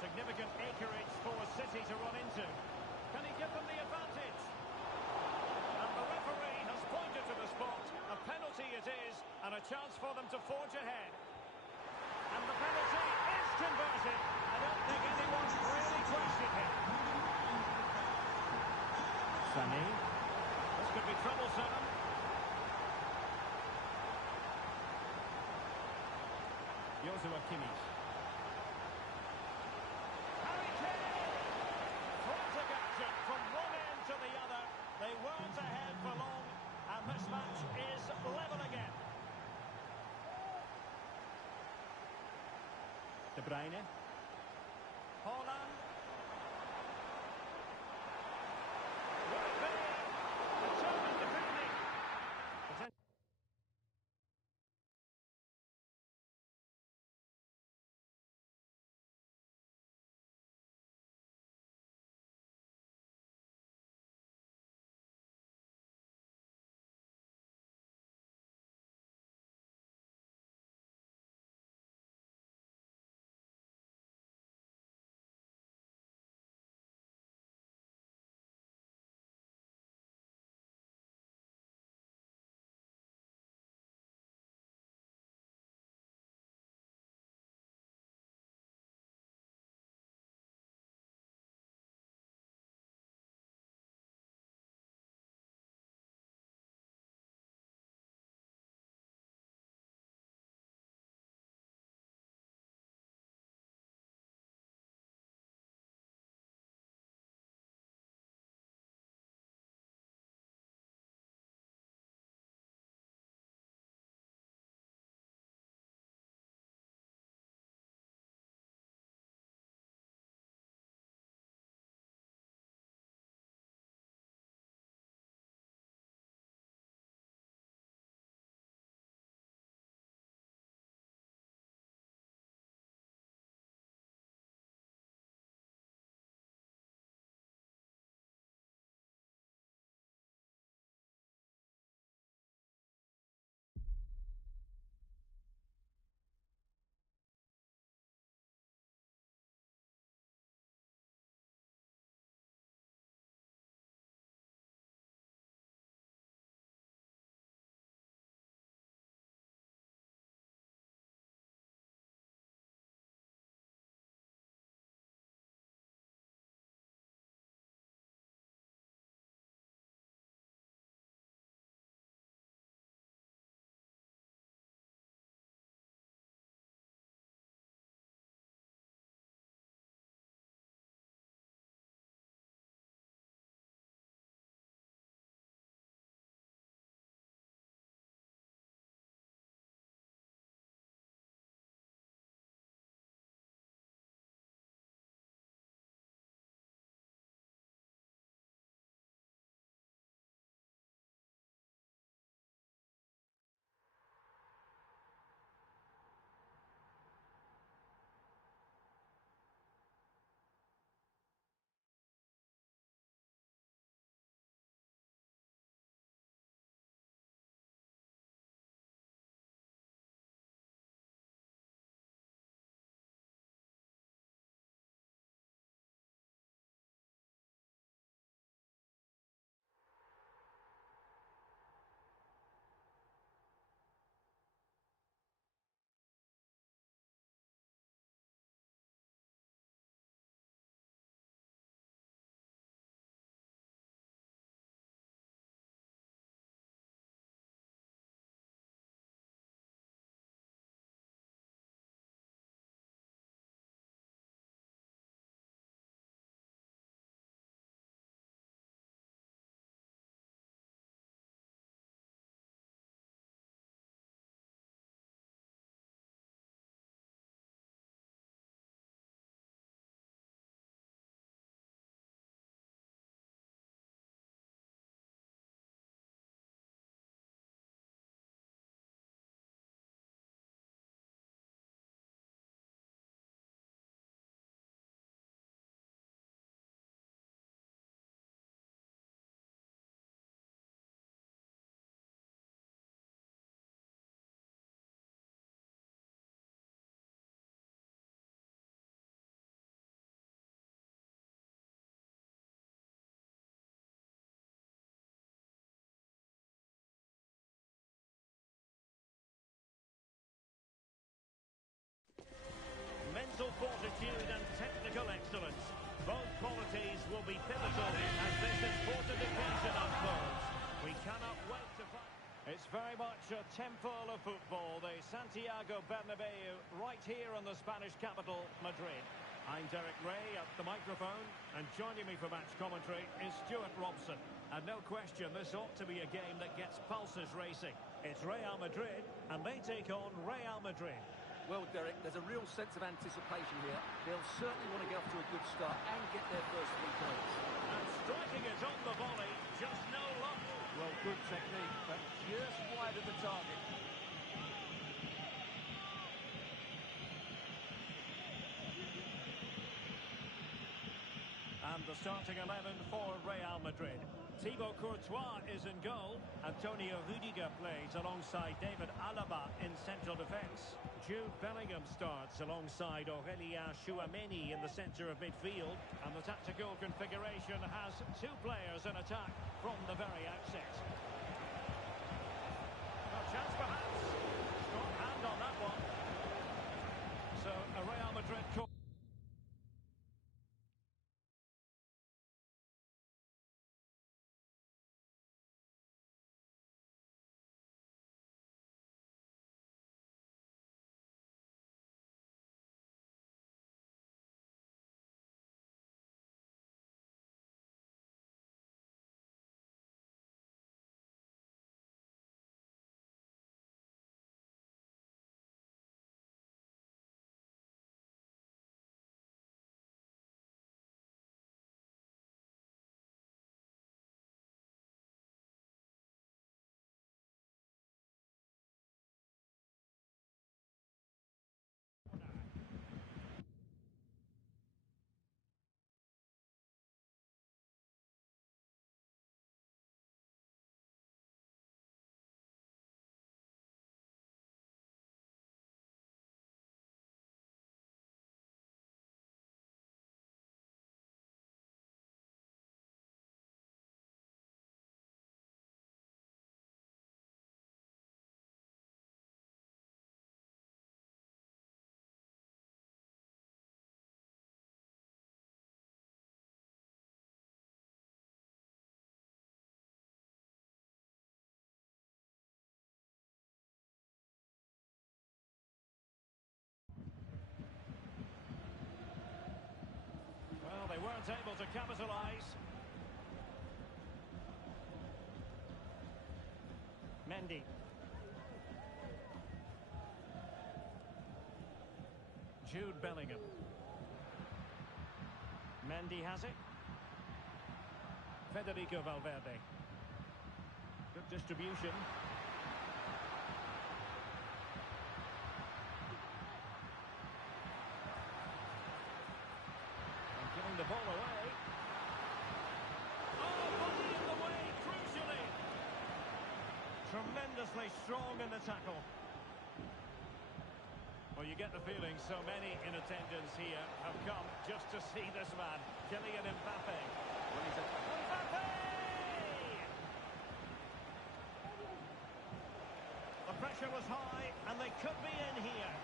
Significant acreage for City to run into. Can he give them the advantage? And the referee has pointed to the spot. A penalty it is, and a chance for them to forge ahead. And the penalty is converted. I don't think anyone really questioned him. Sané. This could be troublesome. Joshua Kimmich. Harry Kane! Frantic action from one end to the other. They weren't ahead for long, and this match is level again. De Bruyne. Haaland. will be pivotal as this important occasion unfolds. We cannot wait to find... It's very much a temple of football, the Santiago Bernabeu, right here in the Spanish capital, Madrid. I'm Derek Ray at the microphone, and joining me for match commentary is Stuart Robson. And no question, this ought to be a game that gets pulses racing. It's Real Madrid, and they take on Real Madrid. Well, Derek, there's a real sense of anticipation here. They'll certainly want to get off to a good start and get their first 3 points. And striking it on the volley, just no luck. Well, good technique, but just wide of the target. And the starting 11 for Real Madrid. Thibaut Courtois is in goal. Antonio Rudiger plays alongside David Alaba in central defence. Jude Bellingham starts alongside Aurelien Tchouameni in the centre of midfield. And the tactical configuration has 2 players in attack from the very outset. A chance perhaps. Strong hand on that one. So a Real Madrid corner. They weren't able to capitalise. Mendy. Jude Bellingham. Mendy has it. Federico Valverde. Good distribution. The ball away. Oh, body in the way, crucially. Tremendously strong in the tackle. Well, you get the feeling so many in attendance here have come just to see this man, Kylian Mbappe. Well, he's a... Mbappe! The pressure was high, and they could be in here.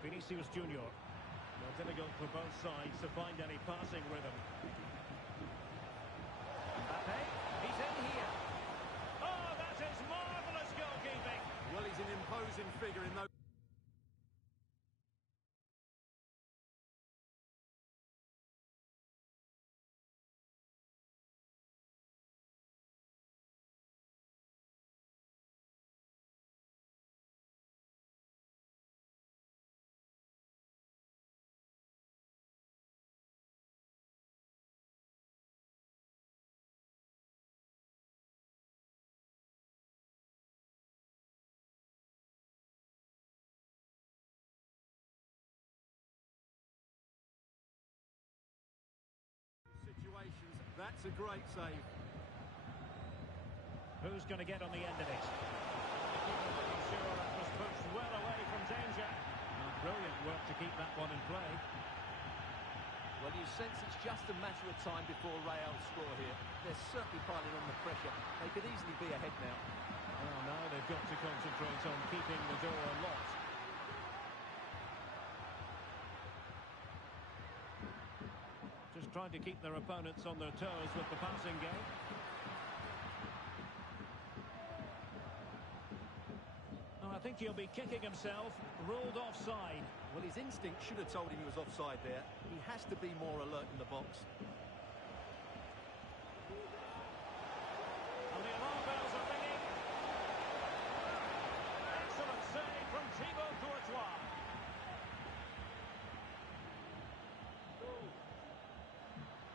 Vinicius Junior. Well, difficult for both sides to find any passing rhythm. Mbappe, he's in here. Oh, that is marvellous goalkeeping. Well, he's an imposing figure in those... That's a great save. Who's going to get on the end of it? Making sure that was pushed well away from danger. Well, brilliant work to keep that one in play. Well, you sense it's just a matter of time before Real score here. They're certainly piling on the pressure. They could easily be ahead now. Well, now they've got to concentrate on keeping the door locked. trying to keep their opponents on their toes with the passing game. Oh, I think he'll be kicking himself. Ruled offside. Well, his instinct should have told him he was offside there. He has to be more alert in the box. And the alarm bells are ringing. Excellent save from Mw3.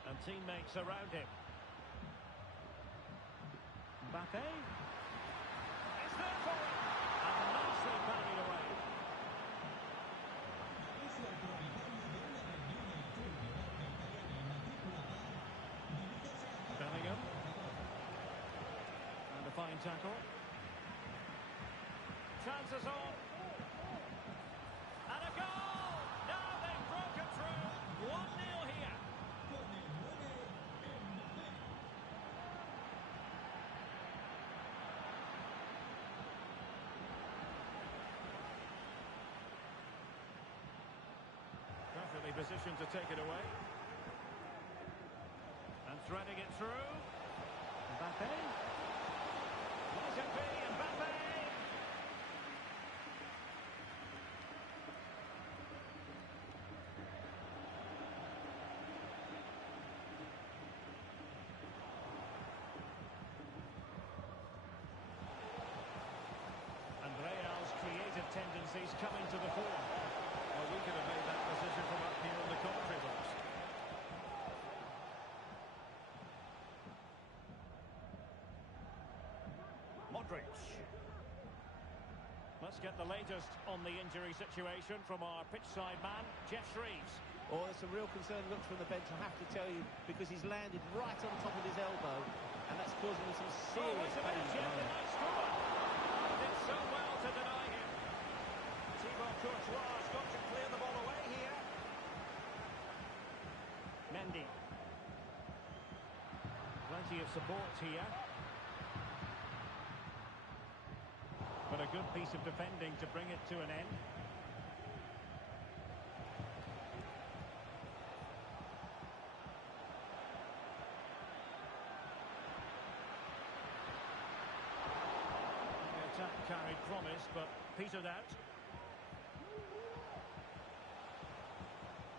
And teammates around him. Mbappe. It's there for him. And nicely parried away. Bellingham. And a fine tackle. Chances on. And a goal! Now they've broken through. 1-0 here. Perfectly positioned to take it away. And threading it through. Mbappe. Let it be, Mbappe! And Real's creative tendencies coming to the fore. Well, we could have made that decision from up here in the commentary box. Modric. Let's get the latest on the injury situation from our pitchside man, Jeff Shreves. Oh, there's some real concern looks from the bench, I have to tell you, because he's landed right on top of his elbow, and that's causing him some serious pain. Nice score. Did so well to deny him. Mw3 has got to clear the ball away here. Mendy. Plenty of support here. But a good piece of defending to bring it to an end. The attack carried promise, but petered out.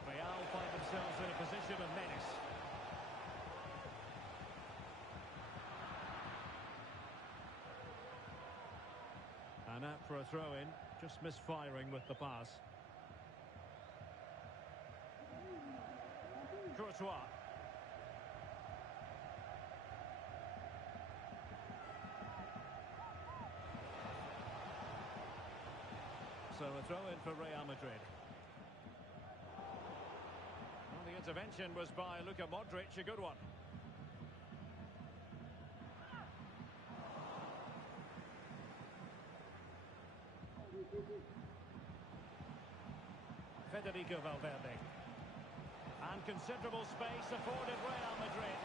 Real find themselves in a position of menace. And out for a throw-in, just misfiring with the pass. Courtois. So a throw-in for Real Madrid. Well, the intervention was by Luka Modric, a good one. Federico Valverde. And considerable space afforded Real Madrid.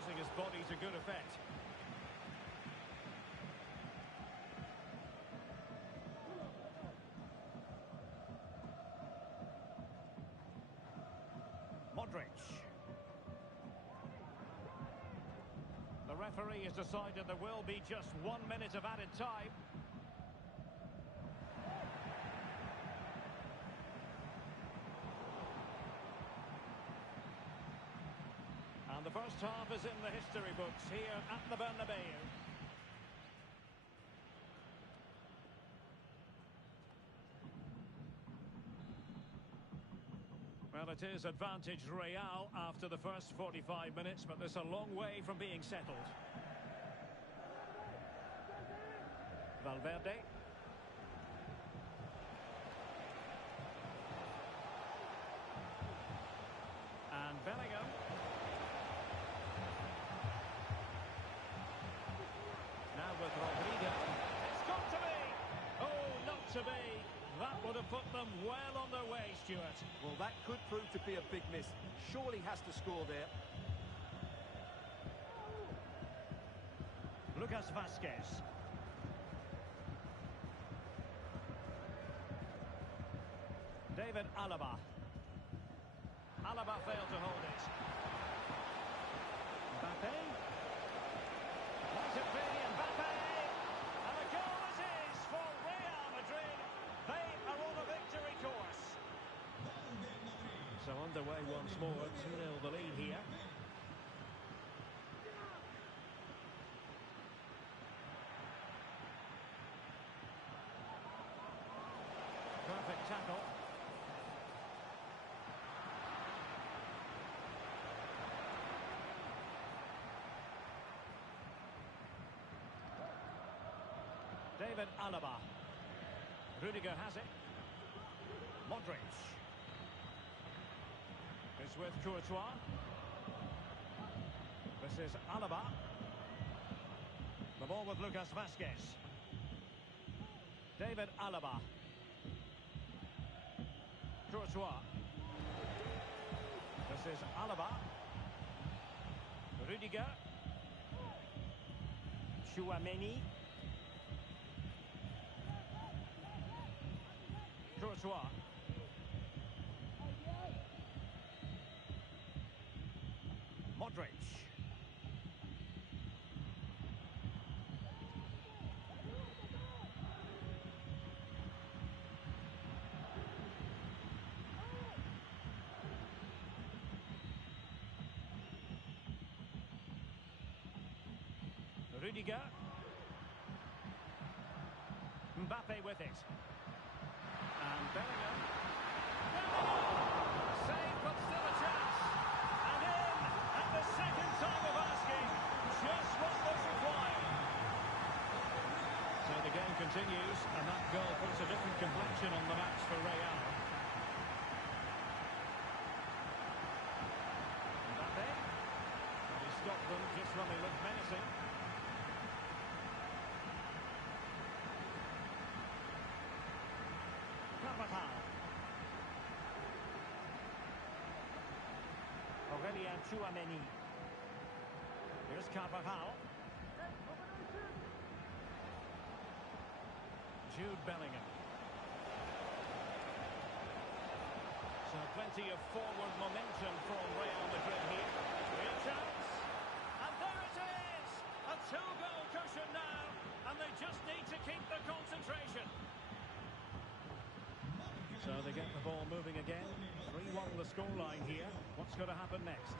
Using his body to good effect. Modric. The referee has decided there will be just 1 minute of added time. And the first half is in the history books here at the Bernabeu. Well, it is advantage Real after the first 45 minutes, but there's a long way from being settled. Valverde. And Bellingham. Now with Rodrigo. It's got to be! Oh, not to be! That would have put them well on their way, Stuart. Well, that could prove to be a big miss. Surely has to score there. Lucas Vazquez. David Alaba. Alaba failed to hold it. Mbappe. Might it be Mbappe? And a goal it is for Real Madrid. They are on a victory course. So underway once more, 2-0 the lead here. Perfect tackle. David Alaba. Rudiger has it. Modric. It's with Courtois. This is Alaba. The ball with Lucas Vazquez. David Alaba. Courtois. This is Alaba. Rudiger. Tchouaméni. Courtois. Modric. Rudiger. Mbappe with it. And Bellingham. Save, but still a chance. And in at the second time of asking. Just what was required. So the game continues, and that goal puts a different complexion on the match for Real. Mbappe. And he stopped them just when they looked menacing. Aurelien Tchouaméni. Here's Carvajal. Jude Bellingham. So plenty of forward momentum from Real Madrid here. Real chance. And there it is! A 2-goal cushion now. And they just need to keep the concentration. So they get the ball moving again. 3-1 the scoreline here. What's going to happen next?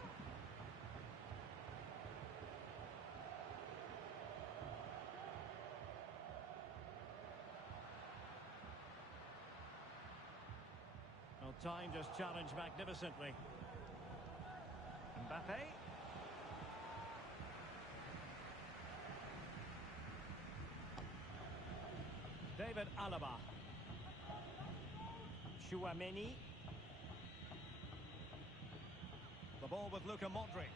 Well, time just challenged magnificently. Mbappe. David Alaba. Tchouaméni. The ball with Luka Modric.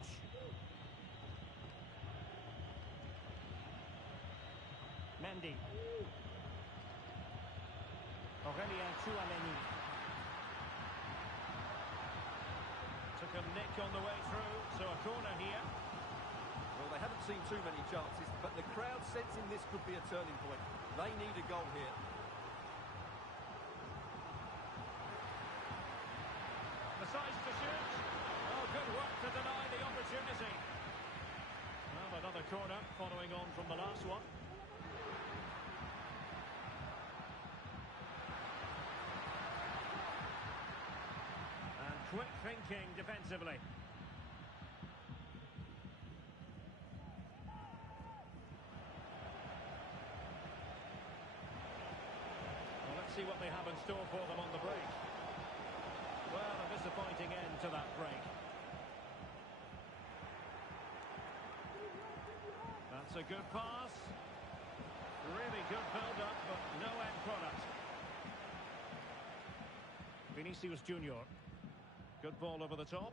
Mendy. Aurelien Tchouaméni. Took a nick on the way through, so a corner here. Well, they haven't seen too many chances, but the crowd sensing this could be a turning point. They need a goal here. Decides to shoot. Oh, good work to deny the opportunity. Well, another corner following on from the last one. And quick thinking defensively. Well, let's see what they have in store for them on the break. Well, a disappointing end to that break. That's a good pass. Really good build-up, but no end product. Vinicius Junior. Good ball over the top.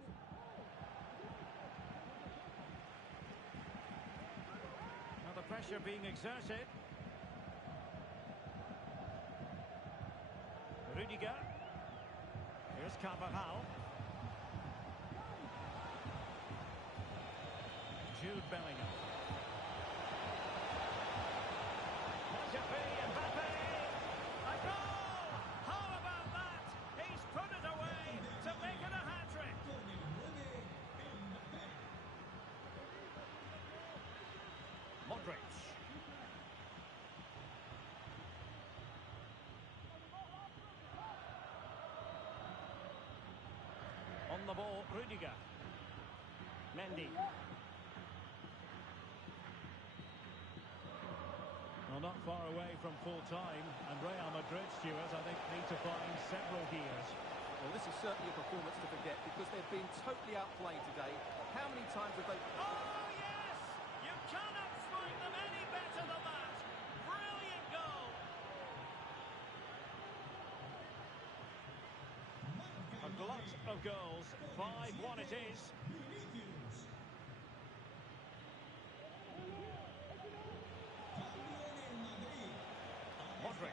Now the pressure being exerted. Rudiger. Here's Carvajal. Jude Bellingham. Might it be Mbappe? A goal! How about that? He's put it away to make it a hat-trick. Rudiger. Mendy. Well, not far away from full time, and Real Madrid, Stuart, I think, need to find several gears. Well, this is certainly a performance to forget because they've been totally outplayed today. How many times have they... Oh, yes! You cannot strike them any better than that! Brilliant goal! A glut of goals. 5-1 it is. Mw3.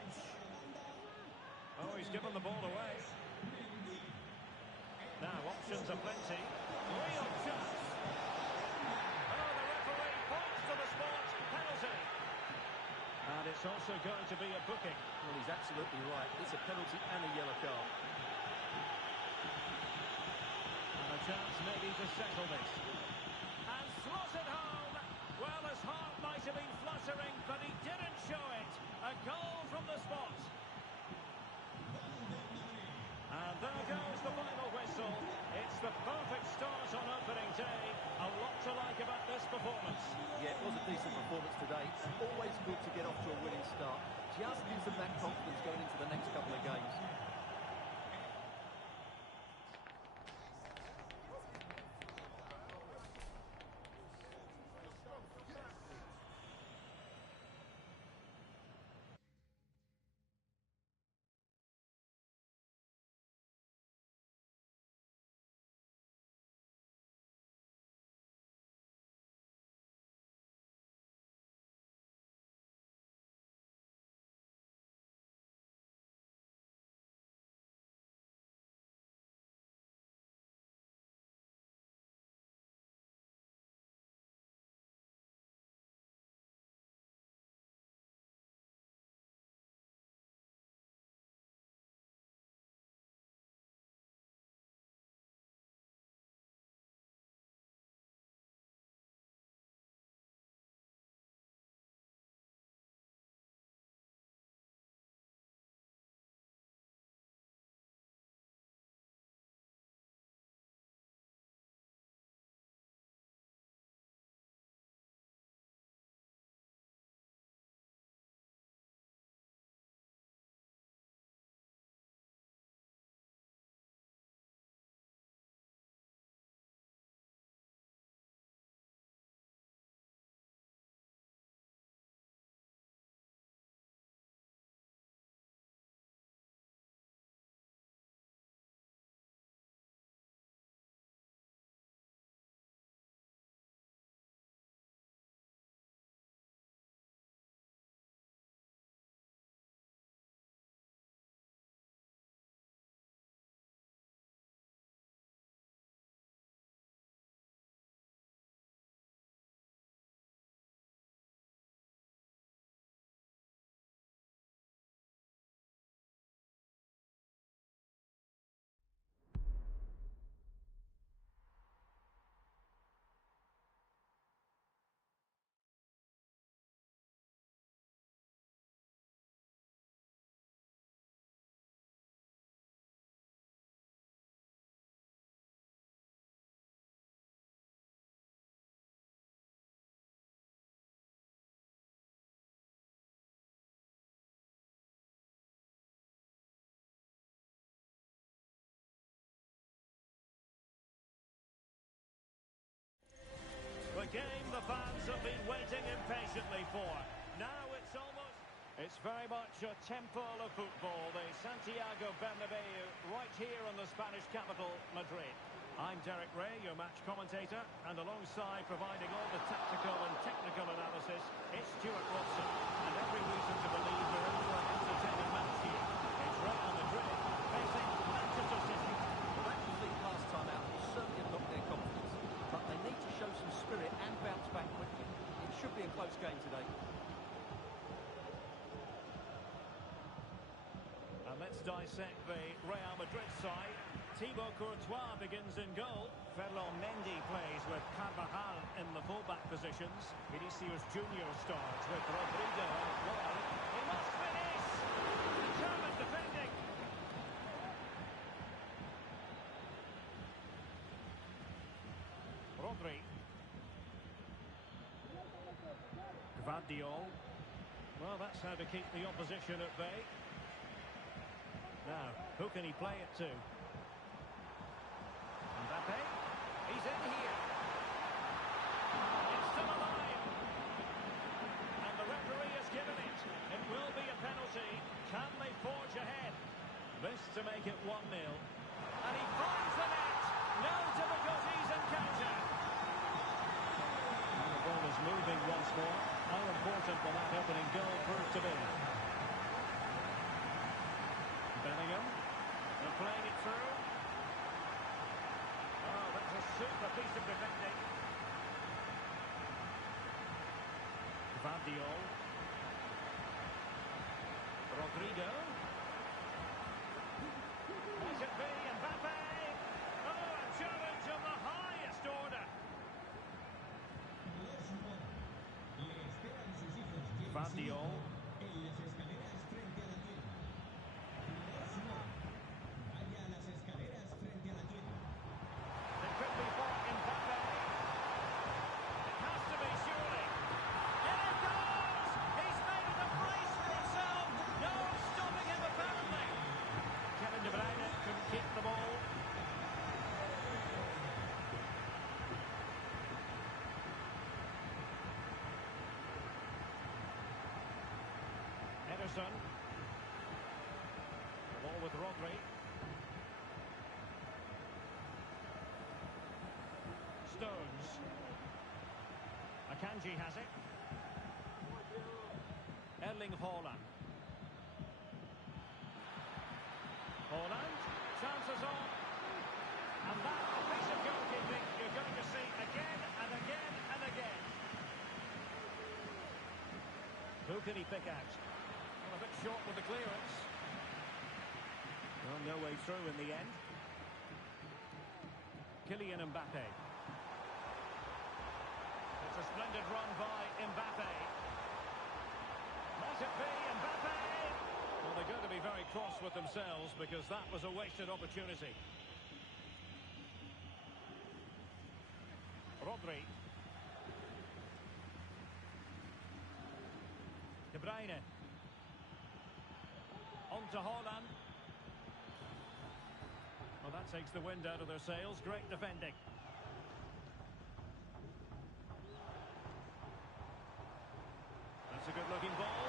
Oh, he's given the ball away. Now, options are plenty. Real chance. Oh, the referee points to the spot. Penalty. And it's also going to be a booking. Well, he's absolutely right. It's a penalty and a yellow card. And a chance maybe to settle this. And slotted home. Well, his heart might have been fluttering, but he didn't show it. A goal from the spot. And there goes the final whistle. It's the perfect start on opening day. A lot to like about this performance. Yeah, it was a decent performance today. And always good to get off to a winning start. Just gives them that confidence going into the next couple of games. The game the fans have been waiting impatiently for. Now it's very much a temple of football, the Santiago Bernabeu, right here in the Spanish capital, Madrid. I'm Derek Ray, your match commentator, and alongside providing all the tactical and technical analysis, it's Stuart Watson. And every reason to believe we're in for an entertaining match here. It's Real Madrid facing Manchester City. Well, that complete last time out will certainly have knocked their confidence, but they need to show some spirit and bounce back quickly. It should be a close game today. And let's dissect the Real Madrid side. Thibaut Courtois begins in goal. Mendy plays with Carvajal in the fullback positions. Vinicius Junior starts with Rodrigo out wide. He must finish! Determined defending. Gvardiol. Well, that's how to keep the opposition at bay. Now, who can he play it to? Mbappe. He's in here. It's still alive. And the referee has given it. It will be a penalty. Can they forge ahead? This to make it 1-0. And he finds the net. No difficulties encountered. The ball is moving once more. How important will that opening goal prove to be? Bellingham. They're playing it through. Oh, that's a super piece of defending. Gvardiol. Rodrigo. Let it be Mbappe. Oh, a challenge of the highest order. Gvardiol. En las escaleras frente a la tienda. Vaya a las escaleras frente a la tienda. It could be for Mbappe. It has to be, surely. In it goes! He's made it a brace for himself. No stopping him, apparently. Kevin De Bruyne couldn't keep the ball. Ederson. The ball with Rodri. Stones. Akanji has it. Erling Haaland. Haaland. Chances on. And that's a piece of goalkeeping you're going to see again and again and again. Who can he pick out? Well, a bit short with the clearance. Well, no way through in the end. Kylian Mbappe. It's a splendid run by Mbappe. Let it be Mbappe! Well, they're going to be very cross with themselves because that was a wasted opportunity. Rodri. De Bruyne. On to Haaland. Well, that takes the wind out of their sails. Great defending. That's a good-looking ball.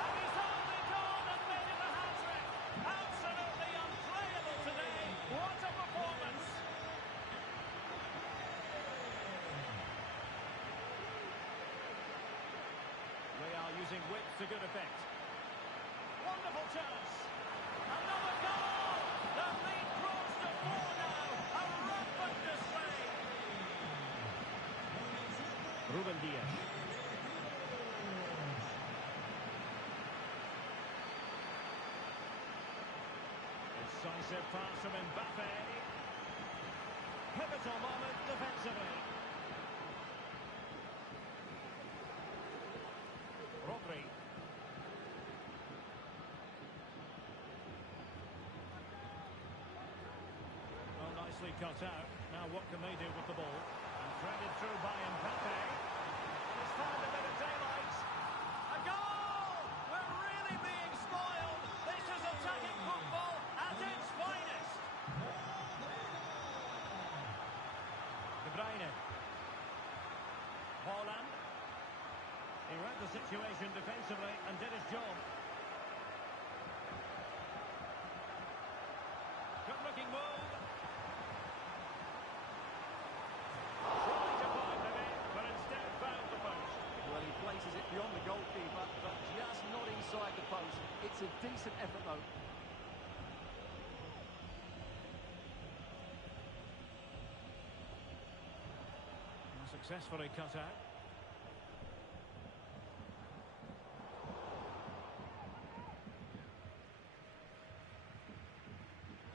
And he's only gone and made it a hat-trick. Absolutely unplayable today. What a performance. Real using width to good effect. Wonderful chance. Another goal. The lead grows to 4 now. A rampant display. Ruben Dias. Decisive pass from Mbappe. Pivotal moment defensively. Rodri. Well, nicely cut out. Now what can they do with the ball? And threaded through by Mbappe. He's found a bit of daylight. A goal! We're really being spoiled. This is attacking football at its finest. De Bruyne. Haaland. He read the situation defensively and did his job. Good-looking move. Trying to find the net, but instead found the post. Well, he places it beyond the goalkeeper, but just not inside the post. It's a decent effort, though. Successfully cut out.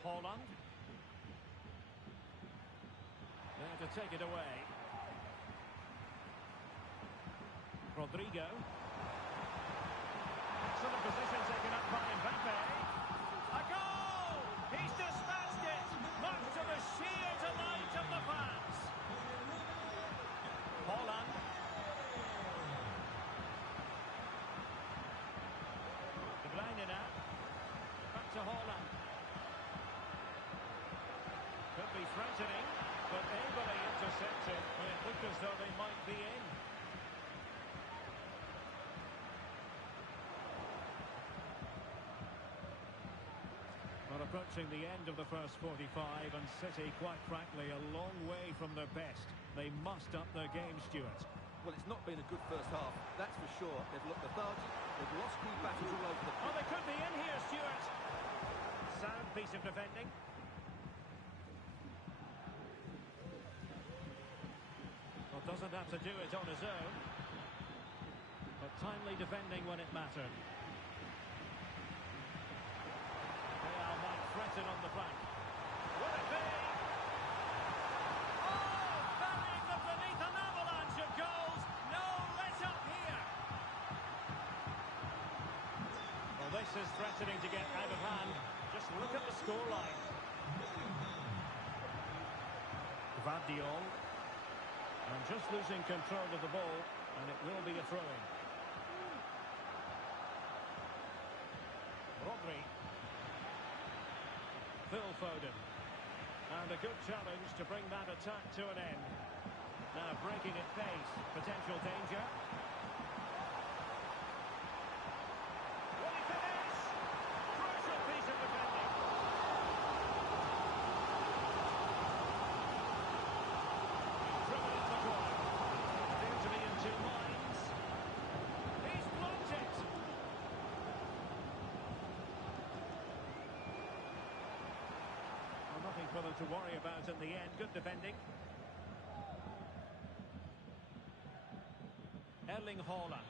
Haaland. There to take it away. Rodrigo. Excellent position taken up by Mbappe. A goal! He's dispatched it! Much to the sheer delight of the fans. Haaland. Bruyne now. Back to Haaland. Could be threatening, but ably intercepted when it looked as though they might be in. Well, approaching the end of the first 45, and City, quite frankly, a long way from their best. They must up their game, Stuart. Well, it's not been a good first half, that's for sure. They've looked lethargic, they've lost key battles all over the pitch. Oh, they could be in here, Stuart. Sound piece of defending. Well, doesn't have to do it on his own. But timely defending when it mattered. Real might threaten on the flank. Will it be? Oh, burying them beneath an avalanche of goals. No let up here. Well, this is threatening to get out of hand. Just look at the scoreline. Guardiola. And just losing control of the ball, and it will be a throw-in. Rodri. Phil Foden. And a good challenge to bring that attack to an end. Now breaking at pace. Potential danger. Will he finish? Crucial piece of defending. Driven in the corner. Seems to be in two minds. He's blocked it. Well, nothing for them to worry about in the end. Good defending. Erling Haaland.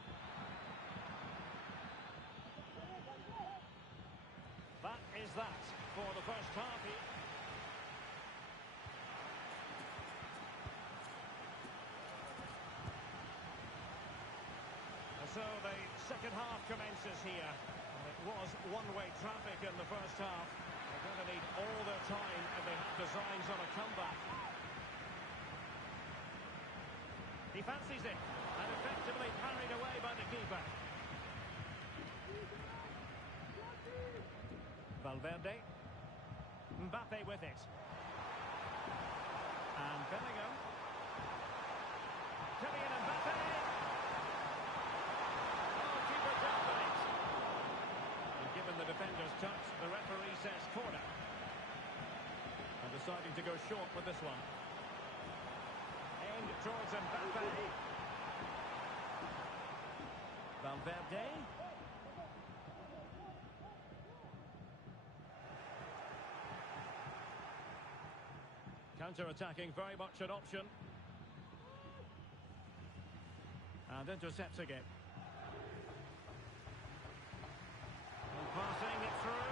That is that for the first half here. So the second half commences here. It was one-way traffic in the first half. They're going to need all their time if they have designs on a comeback. He fancies it and effectively parried away by the keeper. Valverde. Mbappe with it. And Bellingham. Kylian Mbappe. Given the defender's touch, the referee says corner. And deciding to go short with this one. Aimed towards Mbappe. Valverde. Counter-attacking, very much an option. And intercepts again. Passing it through.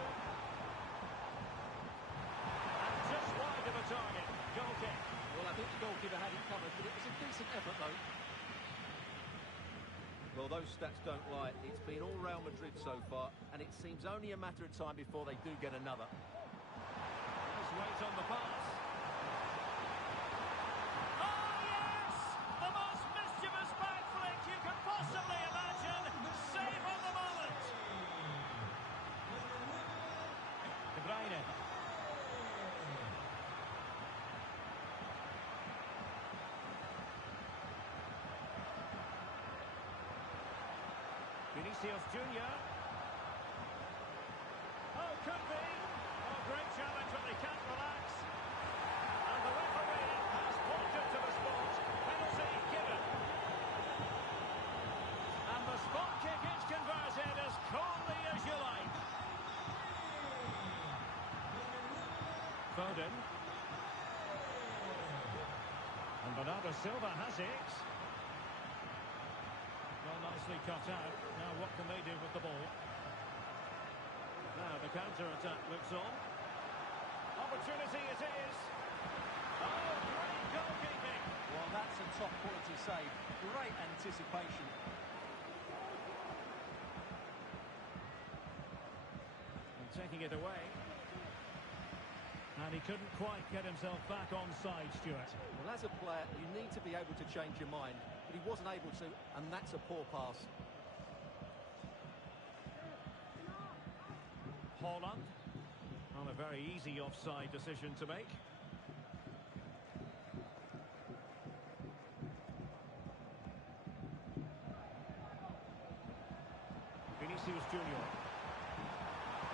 And just wide of a target. Goal kick. Well, I think the goalkeeper had it covered, but it was a decent effort, though. Well, those stats don't lie. It's been all Real Madrid so far, and it seems only a matter of time before they do get another. Let's wait on the pass. Oh, yes! The most mischievous back flick you could possibly imagine. Save on the moment. De Bruyne. Vinicius Junior. Oh, could be. Oh, great challenge, but they can't relax. And the referee has pointed to the spot. Penalty given. And the spot kick is converted as coldly as you like. Foden. And Bernardo Silva has it. Well, nicely cut out. Now what can they do with the ball? Now the counter-attack looks on. Opportunity it is. Oh, great goalkeeping. Well, that's a top-quality save. Great anticipation. And taking it away. And he couldn't quite get himself back onside, Stuart. Well, as a player, you need to be able to change your mind. But he wasn't able to, and that's a poor pass. Haaland. Not a very easy offside decision to make. Vinicius Junior.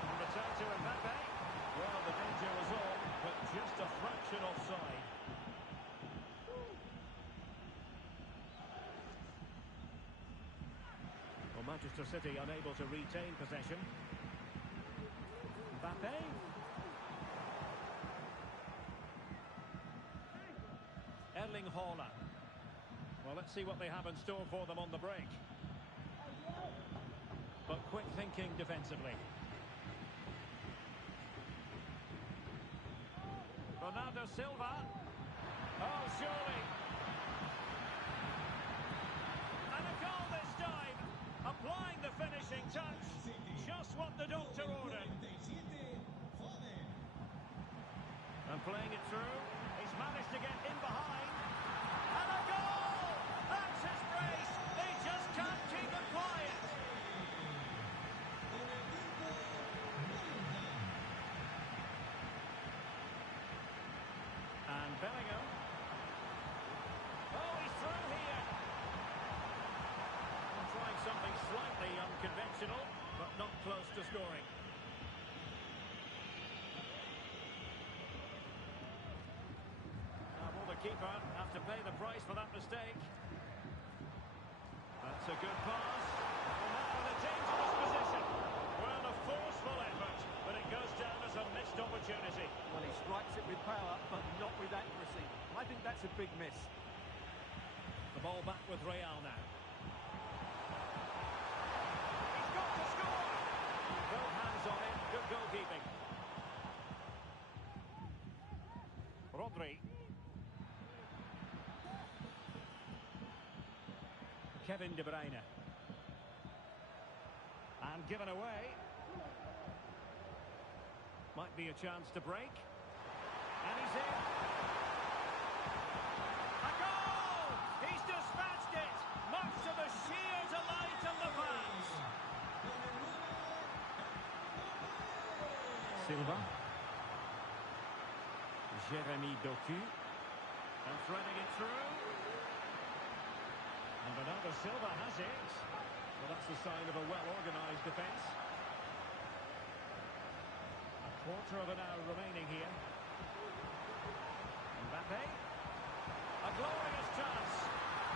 On return to Mw3. Well, the danger was on, but just a fraction offside. Well, Manchester City unable to retain possession. Mbappe. Erling Haaland. Well, let's see what they have in store for them on the break. But quick thinking defensively. Bernardo Silva. Oh, surely. And a goal this time. Applying the finishing touch. Just what the doctor ordered. And playing it through. He's managed to get in behind. And a goal! That's his brace. They just can't keep it quiet. And Bellingham. Oh, he's through here. Trying something slightly unconventional, but not close to scoring. Now will the keeper have to pay the price for that mistake? That's a good pass. And now in a dangerous position. Well, a forceful effort, but it goes down as a missed opportunity. Well, he strikes it with power, but not with accuracy. I think that's a big miss. The ball back with Real now. He's got to score! Both hands on it, good goalkeeping. Rodri. Kevin De Bruyne. And given away. Might be a chance to break. And he's in. A goal! He's dispatched it! Much to the sheer delight of the fans. Silva. Jeremy Doku. And threading it through. And Bernardo Silva has it. Well, that's a sign of a well-organised defence. A quarter of an hour remaining here. Mbappe. A glorious chance.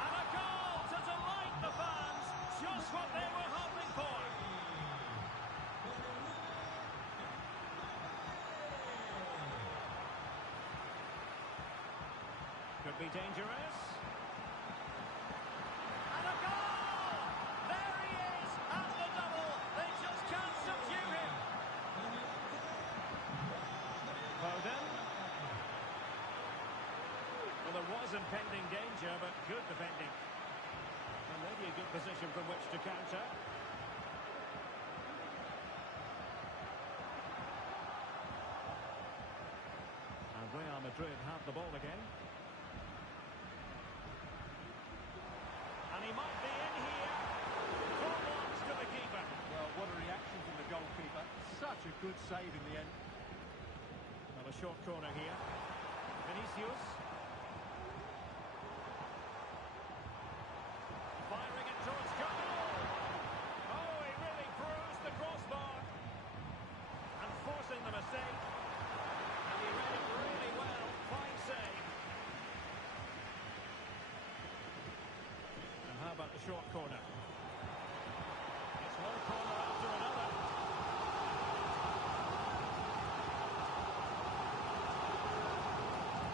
And a goal to delight the fans. Just what they were hoping for. Could be dangerous. And a goal! There he is at the double. They just can't subdue him. Foden. Well, there was impending danger, but good defending. And maybe a good position from which to counter. And Real Madrid have the ball again. And he might be in here. 4-1 to the keeper. Well, what a reaction from the goalkeeper. Such a good save in the end. Well, a short corner here. Vinicius. Firing it towards goal. Oh, he really bruised the crossbar. And forcing the mistake. And he read it really well. Fine save. And how about the short corner? It's one corner after another.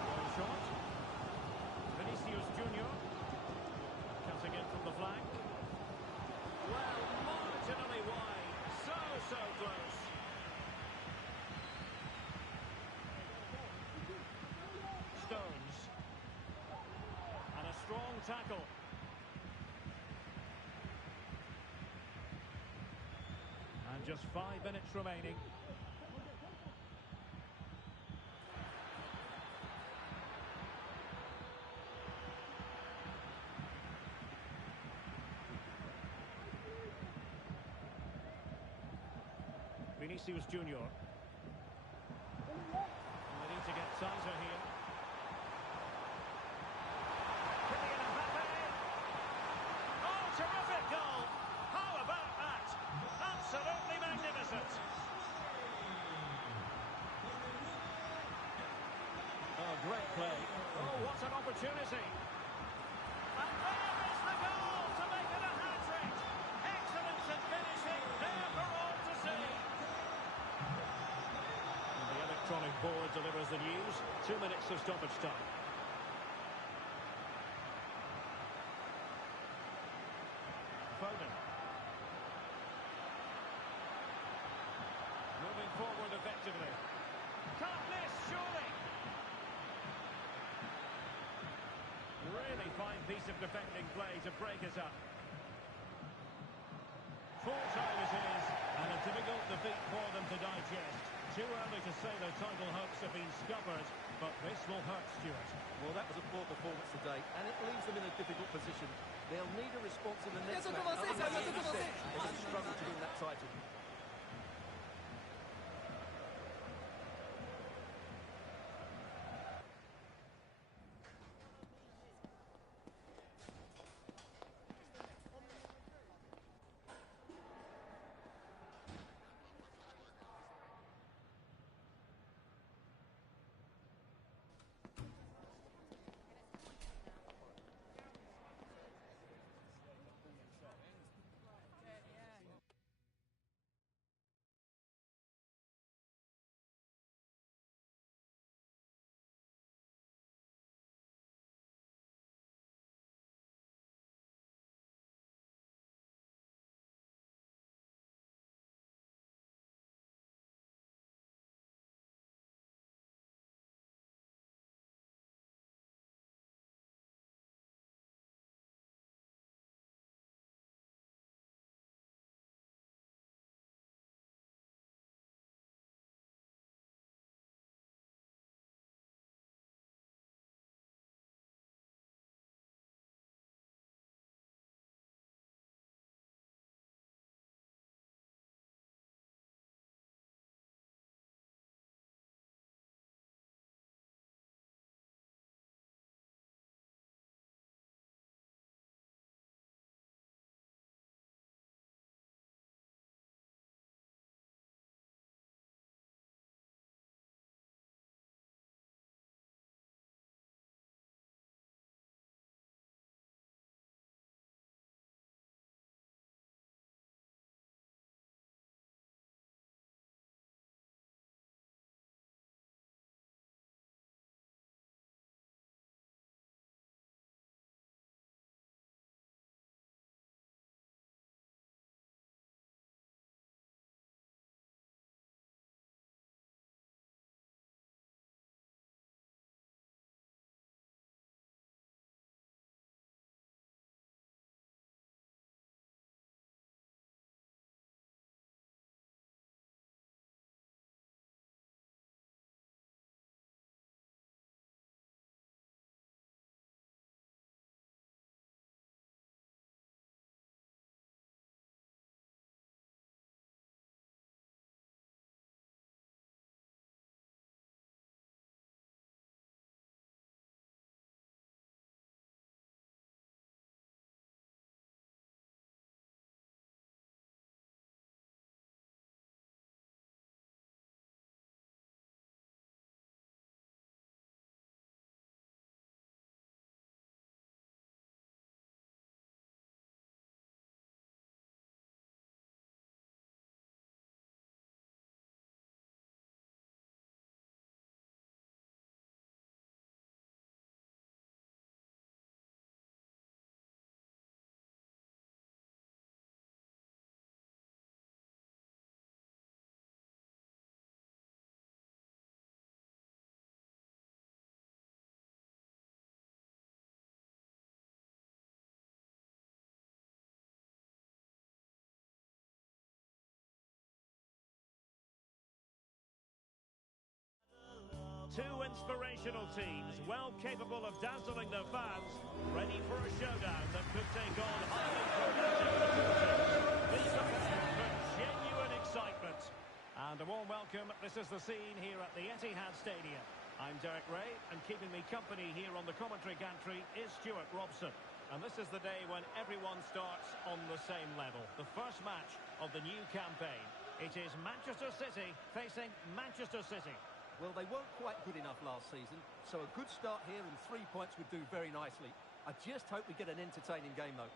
Well shot. Vinicius Junior. Cutting in from the flank. Well, marginally wide. So close. Stones. And a strong tackle. And just 5 minutes remaining. Vinicius Junior. They need to get tighter here. Kylian Mbappe. Oh, terrific goal! How about that? Absolutely magnificent. Oh, great play. Oh, what an opportunity. And there is the goal to make it a hat-trick. Excellence in finishing, there for all to see. And the electronic board delivers the news. 2 minutes of stoppage time. Foden. Moving forward effectively. Can't miss, surely. Really fine piece of defending play to break us up. Full time it is, and a difficult defeat for them to digest. Too early to say their title hopes have been scuppered, but this will hurt, Stuart. Well, that was a poor performance today, and it leaves them in a difficult position. They'll need a response in the next match. Otherwise, as you said, they will struggle to win that title. Two inspirational teams, well capable of dazzling their fans, ready for a showdown that could take on highly competitive opponents. This is for genuine excitement. And a warm welcome. This is the scene here at the Etihad Stadium. I'm Derek Ray, and keeping me company here on the commentary gantry is Stuart Robson. And this is the day when everyone starts on the same level. The first match of the new campaign. It is Manchester City facing Manchester City. Well, they weren't quite good enough last season, so a good start here and 3 points would do very nicely. I just hope we get an entertaining game, though.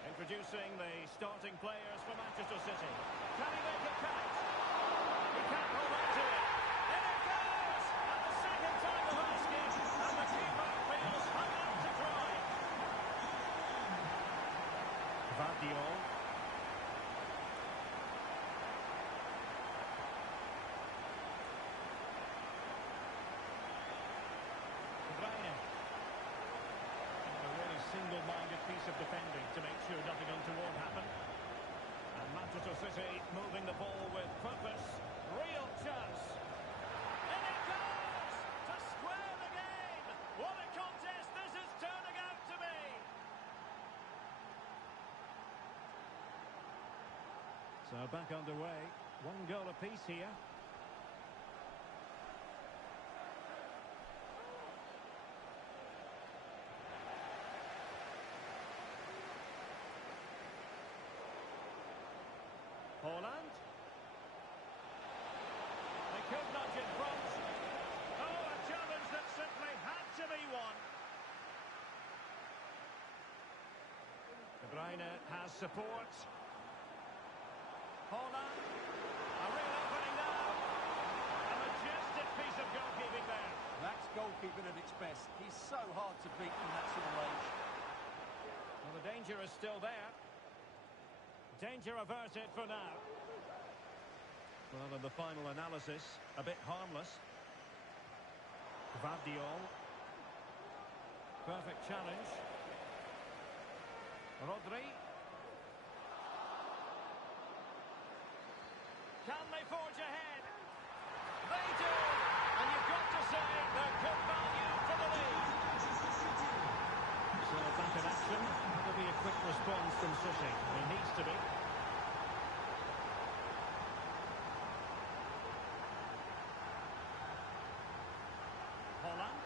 Introducing the starting players for Manchester City. Can he make it count? He can't hold on to it. In it goes! And the second time of asking, and the keeper feels hung out to dry. Vardiol. Single-minded piece of defending to make sure nothing untoward happened. And Manchester City moving the ball with purpose. Real chance. In it goes! To square the game! What a contest this is turning out to be! So back underway. 1 goal apiece here. Holland. They could nudge in front. Oh, a challenge that simply had to be won. De Bruyne has support. Holland. A real opening now. A majestic piece of goalkeeping there. That's goalkeeping at its best. He's so hard to beat from that sort of range. Well, the danger is still there. Danger averted for now. Well, in the final analysis, a bit harmless. Vardiol. Perfect challenge. Rodri. Can they forge ahead? They do! And you've got to say they're good value for the lead. So back in action. That'll be a quick response from City. It needs to be. Holland.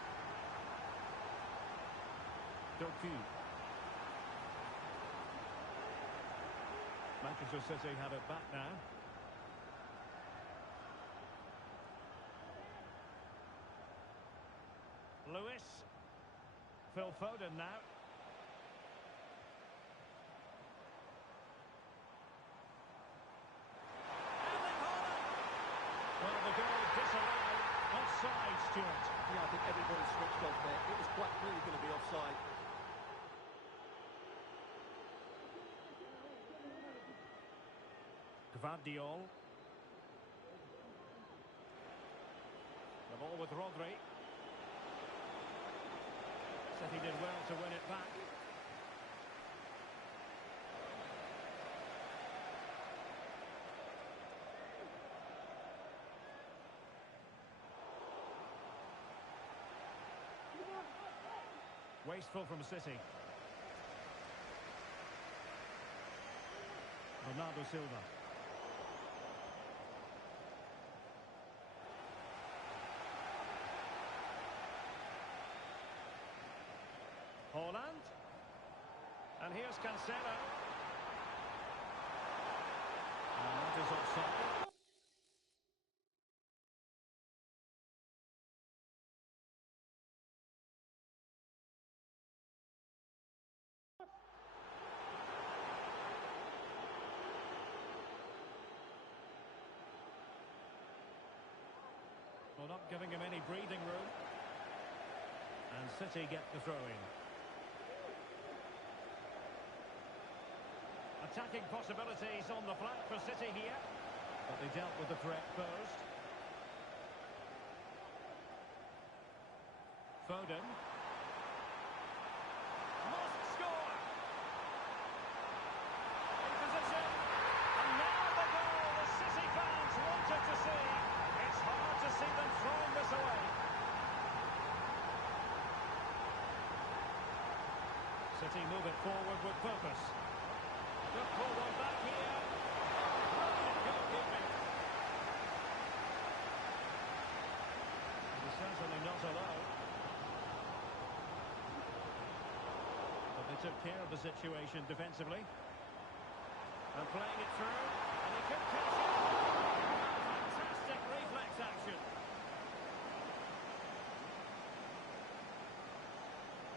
Doku. Manchester City have it back now. Lewis. Phil Foden now. Well, the goal disallowed. Offside, Stuart. Yeah, I think everybody switched off there. It was quite clearly going to be offside. Vardiol. The ball with Rodri. City did well to win it back. Wasteful from City. Bernardo Silva. Holland. And here's Cancelo. And that is offside. Well, not giving him any breathing room. And City get the throw-in. Attacking possibilities on the flank for City here. But they dealt with the threat posed. Foden. Must score! In position. And now the goal the City fans wanted to see. It's hard to see them throwing this away. City move it forward with purpose. Good pull one back here. took care of the situation defensively. And playing it through, and he could catch it. Fantastic reflex action.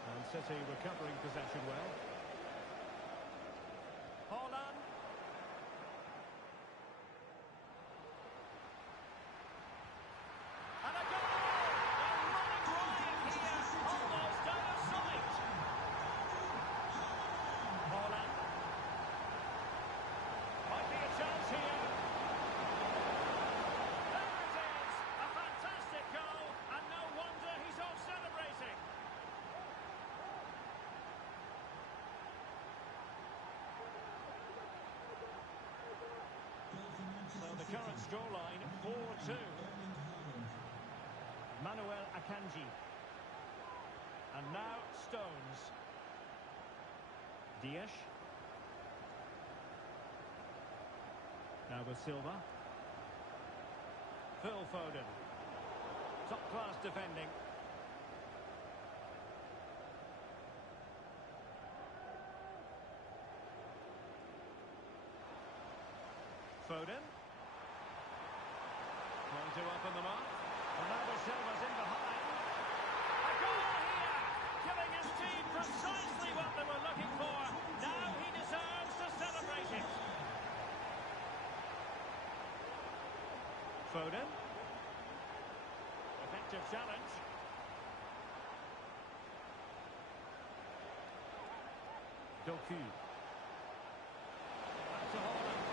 And City recovering possession well. Haaland. And a goal! They're running riot here, almost out of sight. Haaland. Might be a chance here. There it is! A fantastic goal, and no wonder he's off celebrating. So the current scoreline, 4-2. Mw3. And now Stones. Dias. Now with Silva. Phil Foden. Top-class defending. Foden. Trying to open them up. Bernardo Silva's in behind. A goal here! Giving his team precisely what they were looking for. Now he deserves to celebrate it. Foden. Effective challenge. Doku. Back to Haaland.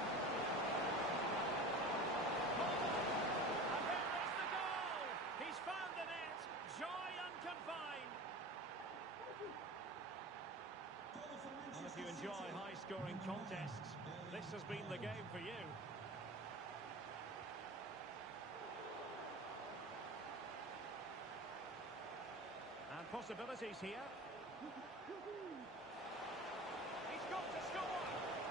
If you enjoy high-scoring contests, this has been the game for you. And possibilities here. He's got to score!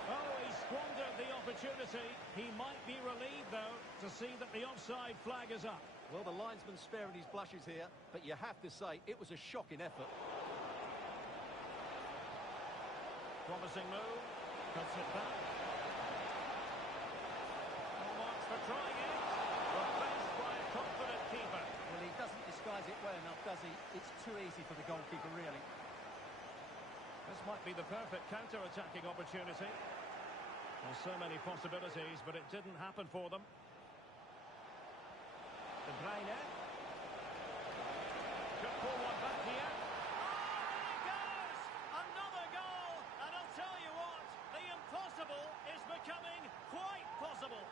Oh, he squandered the opportunity. He might be relieved, though, to see that the offside flag is up. Well, the linesman's sparing his blushes here, but you have to say it was a shocking effort. Promising move. Cuts it back. No marks for trying it. Replaced by a confident keeper. Well, he doesn't disguise it well enough, does he? It's too easy for the goalkeeper, really. This might be the perfect counter-attacking opportunity. There's so many possibilities, but it didn't happen for them. De Bruyne. Could pull one back here. Is becoming quite possible.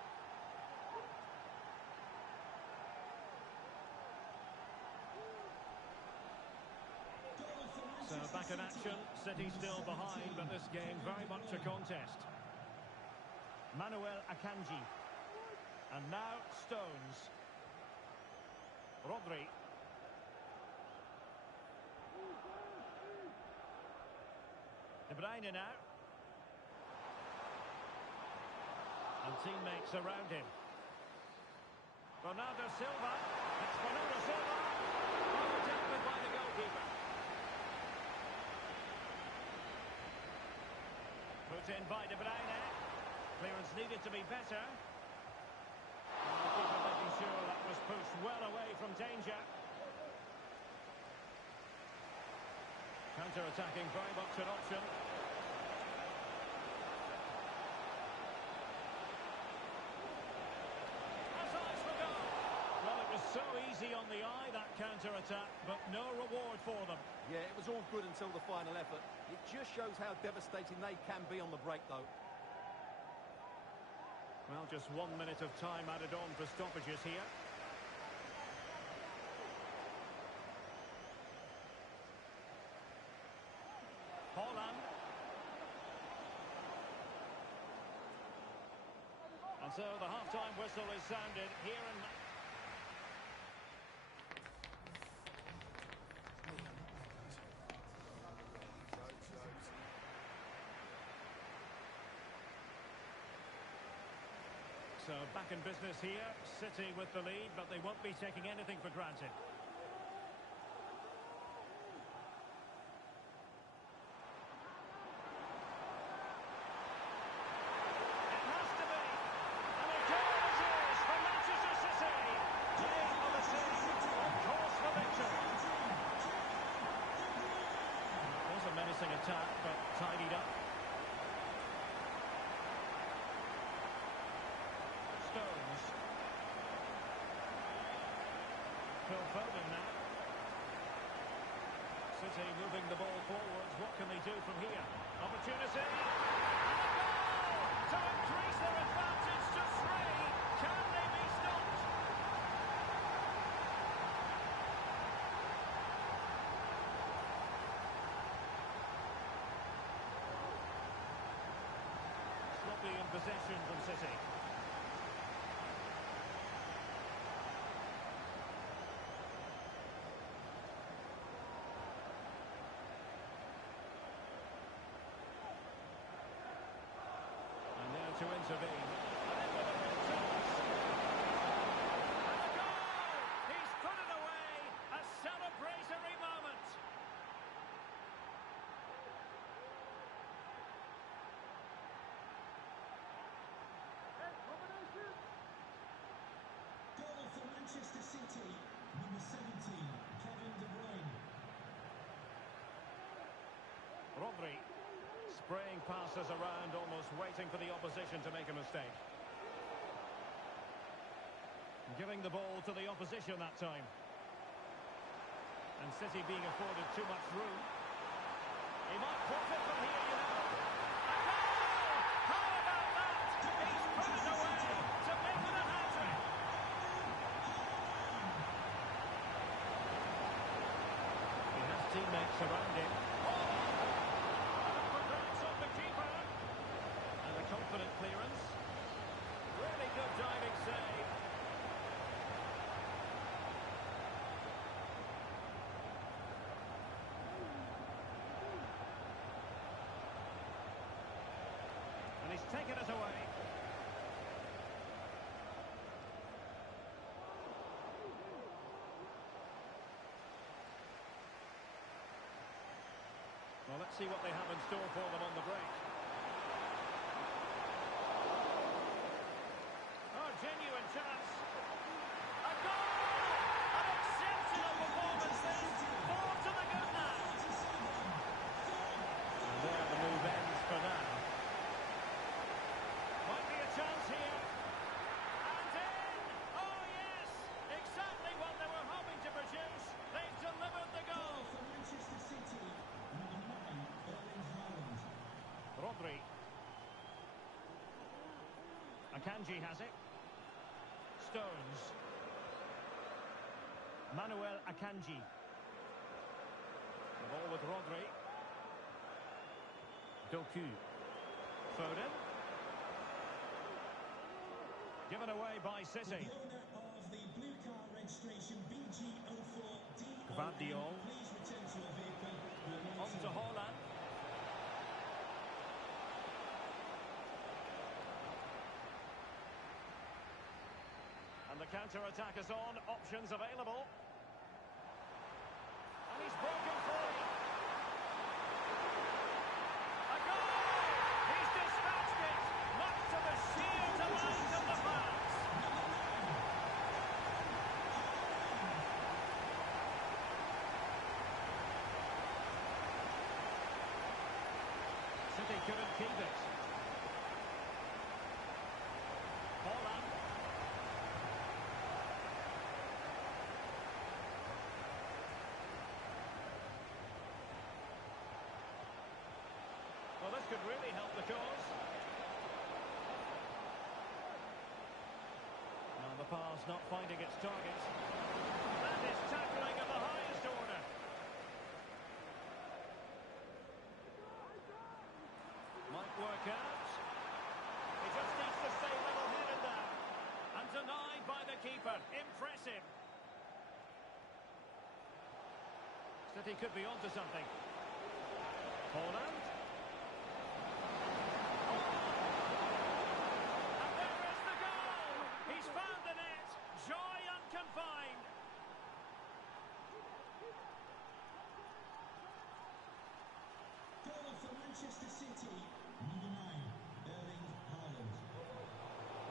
So back in action, City still behind, but this game very much a contest. Mw3. And now Stones. Rodri. De Bruyne now. And teammates around him. Bernardo Silva. It's Bernardo Silva. Oh, dealt with by the goalkeeper. Put in by De Bruyne. Clearance needed to be better. And the keeper making sure that was pushed well away from danger. Counter-attacking very much an option. So easy on the eye, that counter-attack, but no reward for them. Yeah, it was all good until the final effort. It just shows how devastating they can be on the break, though. Well, just 1 minute of time added on for stoppages here. Haaland. And so the half-time whistle is sounded here and... So back in business here, City with the lead, but they won't be taking anything for granted. Foden now. City moving the ball forwards. What can they do from here? Opportunity. And a goal to increase their advantage to 3. Can they be stopped? Sloppy in possession from City. To intervene. And in with a real chance. And the goal! He's put it away. A celebratory moment. Goal for Manchester City, number 17, Kevin De Bruyne. Rodri. Spraying passes around, almost waiting for the opposition to make a mistake. Giving the ball to the opposition that time. And City being afforded too much room. He might profit from here, you know. A goal! How about that? He's put it away to make it a hat-trick. He has teammates around him. Confident clearance. Really good diving save. And he's taken it away. Well, let's see what they have in store for them on the break. Genuine chance. A goal! An exceptional performance this. 4 to the good man. And there the move ends for now. Might be a chance here. And in! Oh yes! Exactly what they were hoping to produce. They've delivered the goal. For Manchester City, number 9, Erling Haaland. Rodri. Akanji has it. Stones. Manuel Akanji. The ball with Rodri. Doku. Foden. Given away by City. The owner of the blue car registration BG04D. Gvardiol. Please return to your vehicle. On to Haaland. And the counter-attack is on. Options available. And he's broken free. A goal! He's dispatched it. Much to the sheer delight of the fans. City couldn't keep it. Haaland. Well, this could really help the cause. Now the pass not finding its target. That is tackling of the highest order. Might work out. He just needs to stay level-headed there. And denied by the keeper. Impressive. City could be onto something. Haaland. And there is the goal! He's found the net. Joy unconfined. Goal for Manchester City, number 9, Erling Haaland.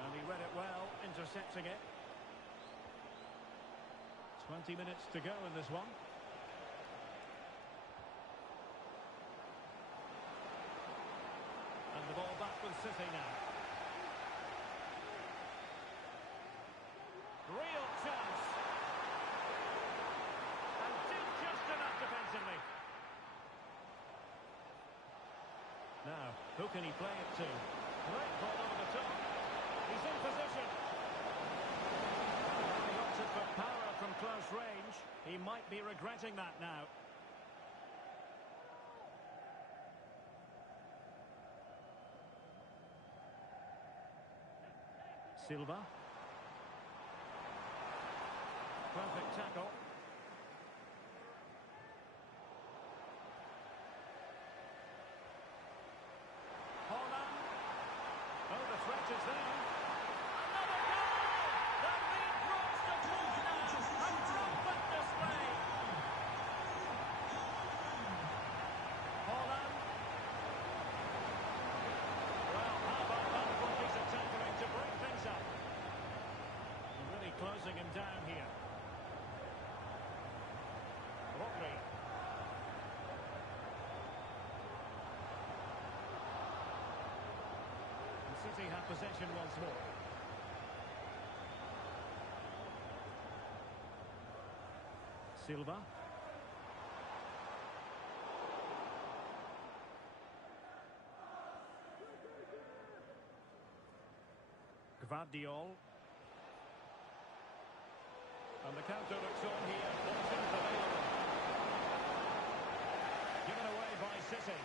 And he read it well, intercepting it. 20 minutes to go in this one. And the ball back with City now. Real chance. can he play it to? Great ball over the top. He's in position. He opted for power from close range. He might be regretting that now. Silva. Perfect tackle. Holland. Oh, the threat is there. Another goal! The lead grows to 4 now. A triumphant display. Holland. Well, how about that from his attacking to break things up? Really closing him down here. Mw3. City have possession once more. Silva. Gvardiol. And the counter looks on here. Options available. Given away by City.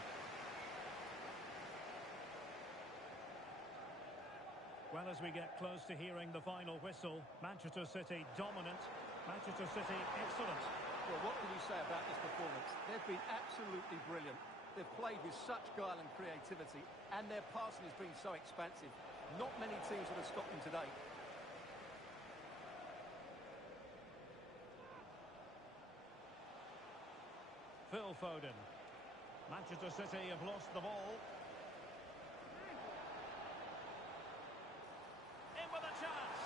Well, as we get close to hearing the final whistle, Manchester City dominant, Manchester City excellent. Well, what can you say about this performance? They've been absolutely brilliant. They've played with such guile and creativity, and their passing has been so expansive. Not many teams would have stopped them today. Phil Foden. Manchester City have lost the ball. In with a chance.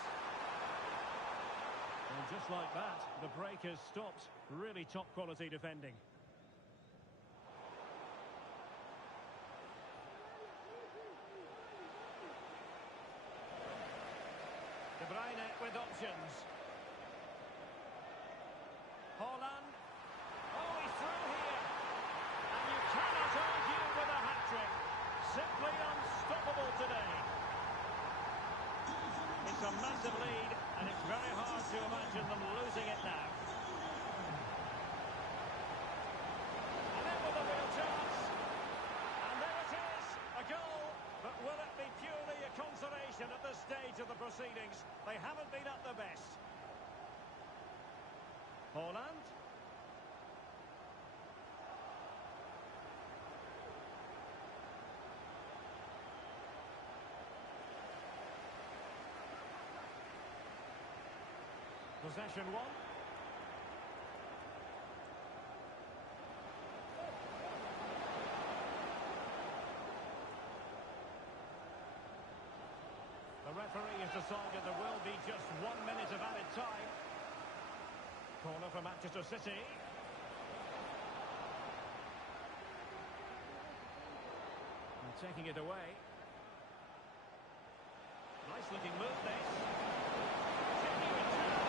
And just like that, the break has stopped. Really top quality defending. De Bruyne with options. Holland. Oh, he's through here. And you cannot argue with a hat-trick. Simply unstoppable today. It's a massive lead, and it's very hard to imagine them losing it now. And then with a real chance. And there it is, a goal. But will it be purely a consolation at this stage of the proceedings? They haven't been at their best. Holland. Possession one. The referee has decided there will be just 1 minute of added time. Corner for Manchester City. And taking it away. Nice looking move this. Genuine chance.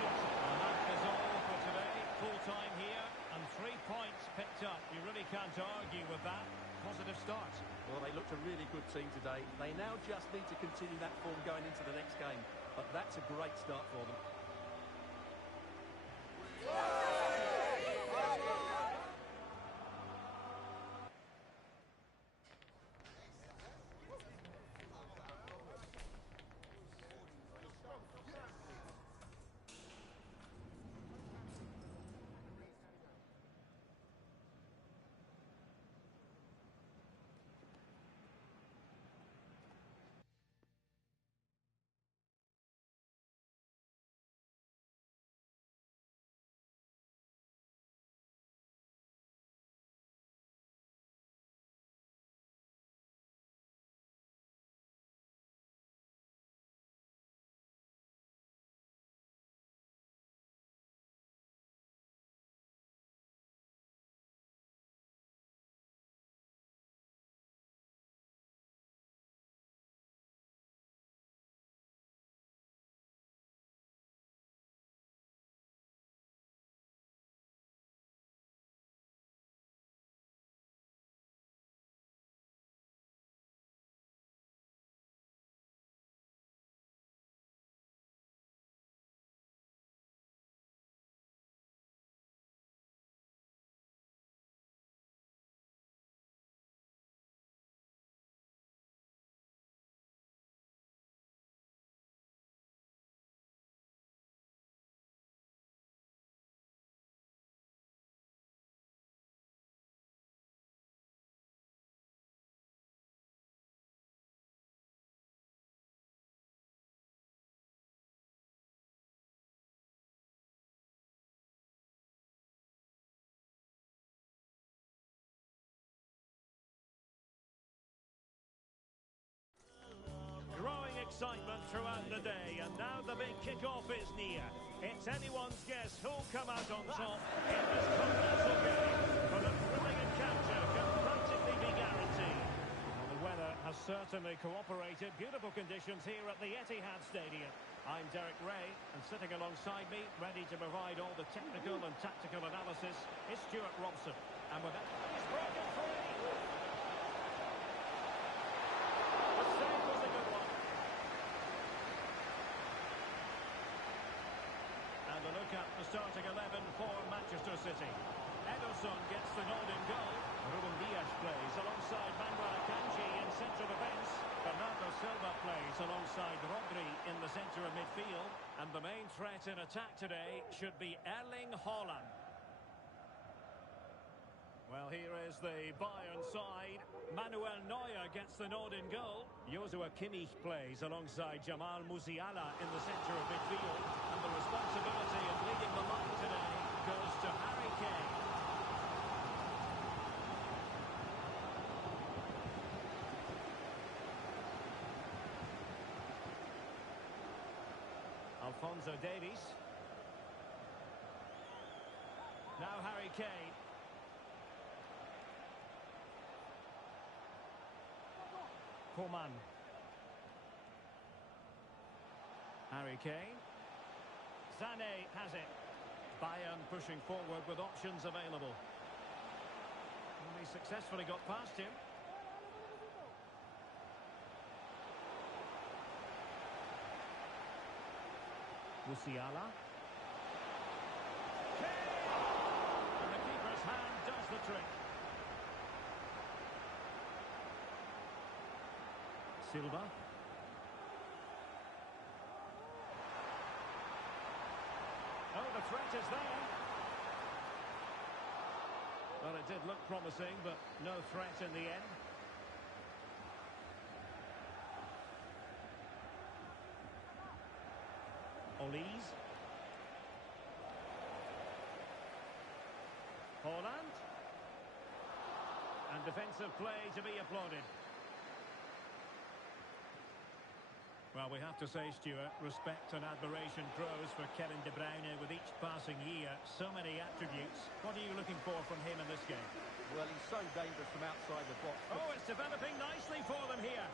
And that is all for today. Full time here and 3 points picked up. You really can't argue with that. Positive start. Well, they looked a really good team today. They now just need to continue that form going into the next game. But that's a great start for them. throughout the day, and now the big kick-off is near. It's anyone's guess who'll come out on top in this continental game, but a thrilling encounter can practically be guaranteed. Well, the weather has certainly cooperated. Beautiful conditions here at the Etihad Stadium. I'm Derek Ray, and sitting alongside me, ready to provide all the technical and tactical analysis, is Stuart Robson. And with that, he's broken free! The save was a good one. And a look at the starting 11 for Manchester City. Ederson gets the golden goal. Ruben Dias plays alongside Mw3 in central defence. Bernardo Silva plays alongside Rodri in the centre of midfield. And the main threat in attack today should be Erling Haaland. Well, here is the Bayern side. Manuel Neuer gets the nod in goal. Joshua Kimmich plays alongside Jamal Musiala in the centre of midfield. And the responsibility of leading the line today goes to Harry Kane. Alphonso Davies. Now Harry Kane. Coman. Harry Kane. Sané has it. Bayern pushing forward with options available. And he successfully got past him. Musiala. Kane! And the keeper's hand does the trick. Silva. Oh, the threat is there. Well, it did look promising, but no threat in the end. Olise. Haaland. And defensive play to be applauded. Well, we have to say, Stuart, respect and admiration grows for Kevin De Bruyne with each passing year. So many attributes. What are you looking for from him in this game? Well, he's so dangerous from outside the box. Oh, it's developing nicely for them here.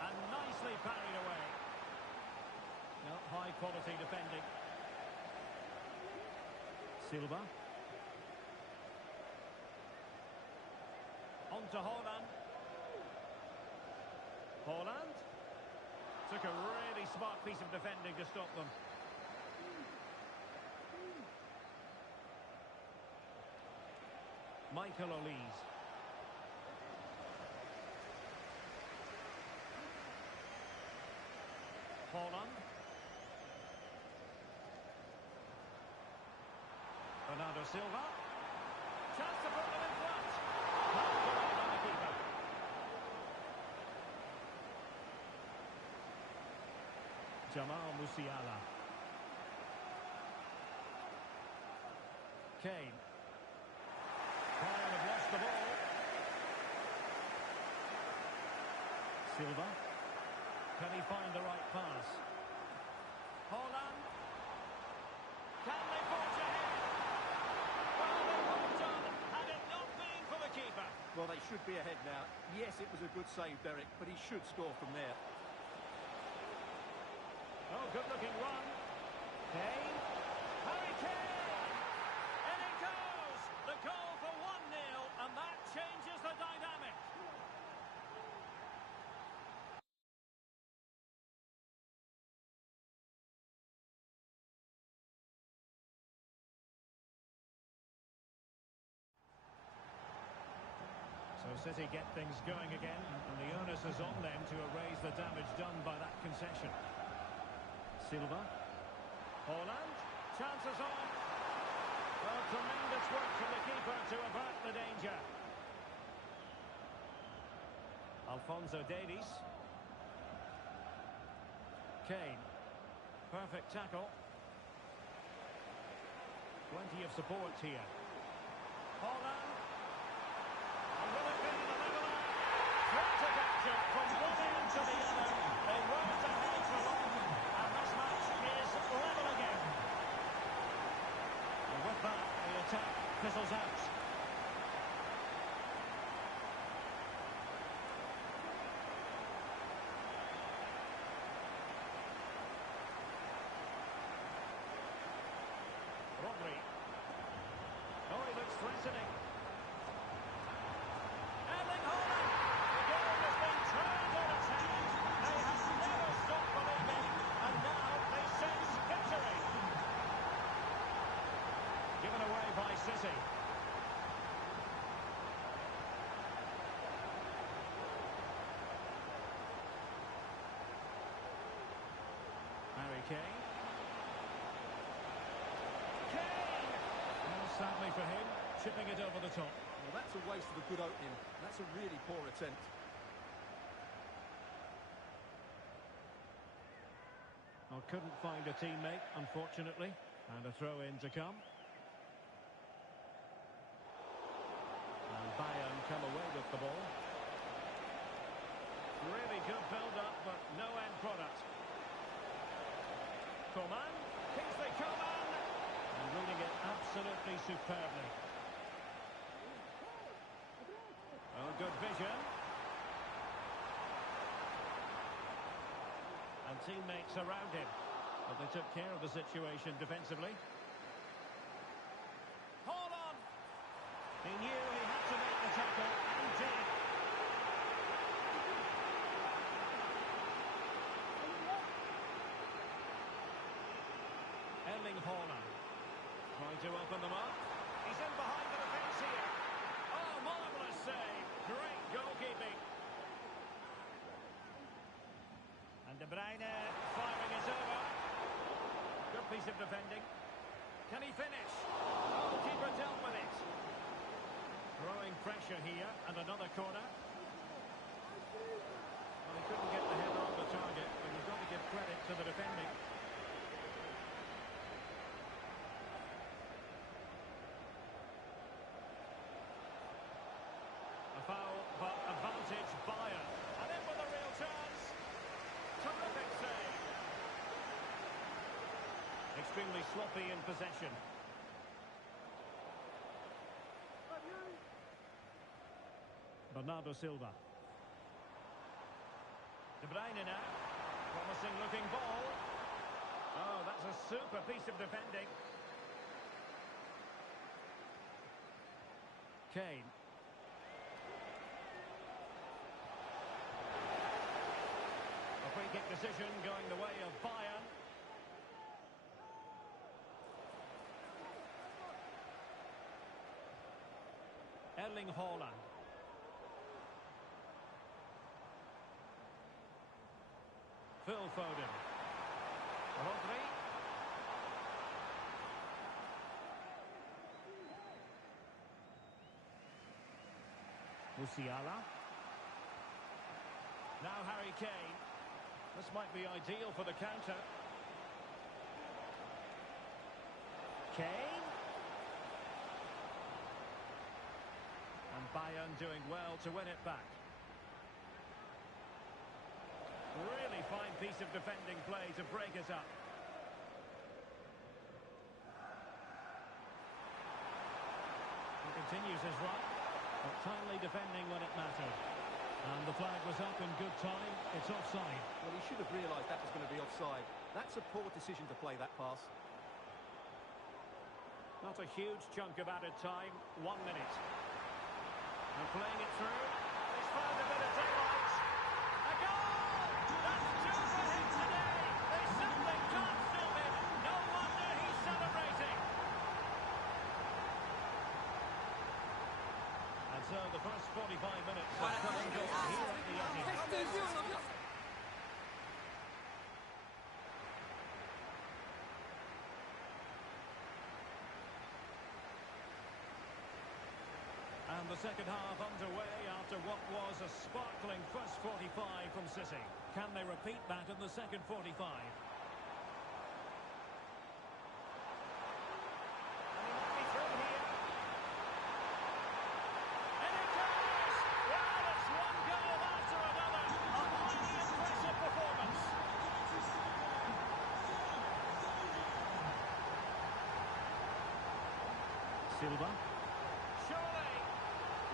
And nicely parried away. No, high quality defending. Silva. On to Haaland. Haaland. Took a really smart piece of defending to stop them. Michael Olise. Haaland. Bernardo Silva. Chance to put them in front. Not away by the keeper. Jamal Musiala. Kane. Bayern have lost the ball. Silva. Can he find the right pass? Haaland. Can they forge ahead? Well, they would have done had it not been for the keeper. Well, they should be ahead now. Yes, it was a good save, Derek, but he should score from there. Oh, good-looking run. Kane. Harry Kane! And it goes! The goal for 1-0, and that changes the dynamic. So City get things going again, and the onus is on them to erase the damage done by that concession. Silva. Haaland. Chances on. Well, tremendous work from the keeper to avert the danger. Alphonso Davies. Kane. Perfect tackle. Plenty of support here. Haaland. And will it be the leveller? Frantic action from one end to the other. They weren't ahead for long, and this match is level again. And with that, the attack fizzles out. Rodri. Oh, he looks threatening. Erling Haaland. The game has been turned on its head. They have never stopped believing, and now they sense victory. Given away by City. Harry Kane. Sadly for him, chipping it over the top. Well, that's a waste of a good opening. That's a really poor attempt. Well, couldn't find a teammate, unfortunately. And a throw-in to come. And Bayern come away with the ball. Really good build-up, but no end product. Coman. Kingsley Coman. And reading it absolutely superbly. Oh, good vision. And teammates around him. But they took care of the situation defensively. Hold on! He knew he had to make the tackle, and did. Erling Haaland. Trying to open them up. He's in behind the defence here. Oh, marvellous save. Great goalkeeping. And De Bruyne firing it over. Good piece of defending. Can he finish? Goalkeeper dealt with it. Growing pressure here, and another corner. Well, he couldn't get the header on the target, but you've got to give credit to the defending. Foul, but advantage Bayern. And in with a real chance. Terrific save. Extremely sloppy in possession. Bernardo Silva. De Bruyne now. Promising looking ball. Oh, that's a super piece of defending. Kane. Free kick decision going the way of Bayern. Erling Haaland. Phil Foden. Rodri. Musiala. Now Harry Kane. This might be ideal for the counter. Kane. And Bayern doing well to win it back. Really fine piece of defending play to break us up. He continues his run, but timely defending when it mattered. And the flag was up in good time. It's offside. Well, he should have realised that was going to be offside. That's a poor decision to play that pass. Not a huge chunk of added time. 1 minute. And playing it through. He's found a bit of daylight. A goal! That's two for him today. They simply can't stop it. No wonder he's celebrating. And so the first 45 minutes have come and gone here at the Etihad. And the second half underway after what was a sparkling first 45 from City. Can they repeat that in the second 45? And he might be through here. And it goes! Well, it's one goal. Silva. Surely!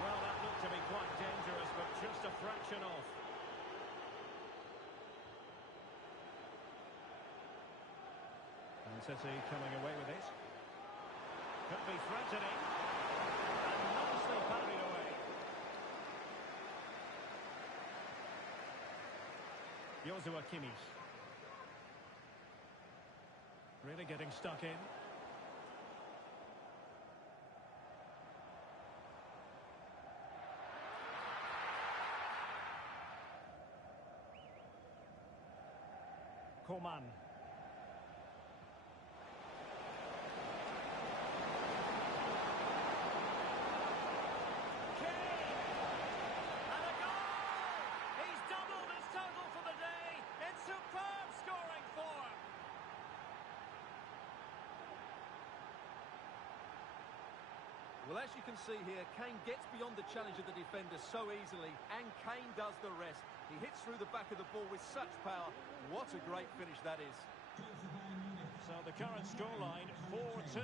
Well, that looked to be quite dangerous, but just a fraction off. And City coming away with it. Could be threatening. And nicely parried away. Joshua Kimmich. Really getting stuck in. Coman. Well, as you can see here, Kane gets beyond the challenge of the defender so easily, and Kane does the rest. He hits through the back of the ball with such power. What a great finish that is. So the current scoreline, 4-2.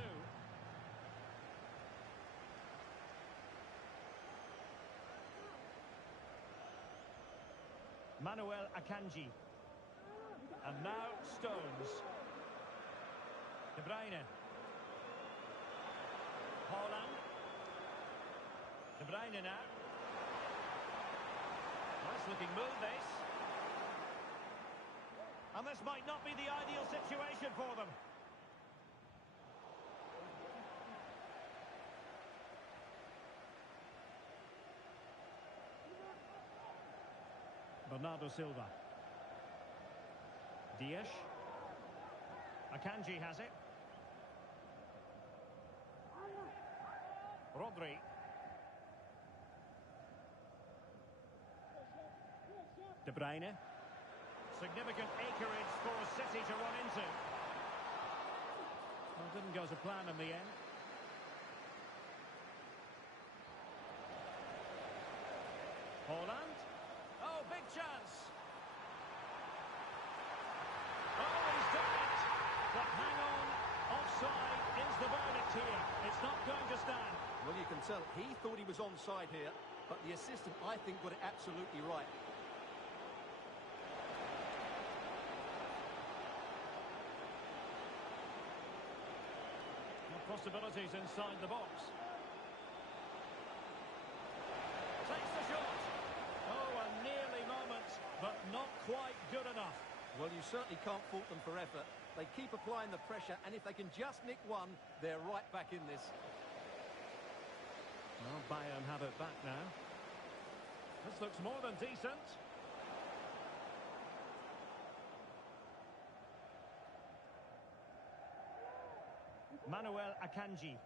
Manuel Akanji. And now Stones. De Bruyne. Haaland. De Bruyne now. Nice looking move, this. And this might not be the ideal situation for them. Bernardo Silva. Dias. Akanji has it. Rodri. De Bruyne. Significant acreage for City to run into. Well, didn't go to plan in the end. Haaland. Oh, big chance. Oh, he's done it. But hang on. Offside is the verdict here. It's not going to stand. Well, you can tell he thought he was onside here, but the assistant, I think, got it absolutely right. Possibilities inside the box. Takes the shot. Oh, a nearly moment, but not quite good enough. Well, you certainly can't fault them for effort. They keep applying the pressure, and if they can just nick one, they're right back in this. Well, Bayern have it back now. This looks more than decent. Manuel Akanji.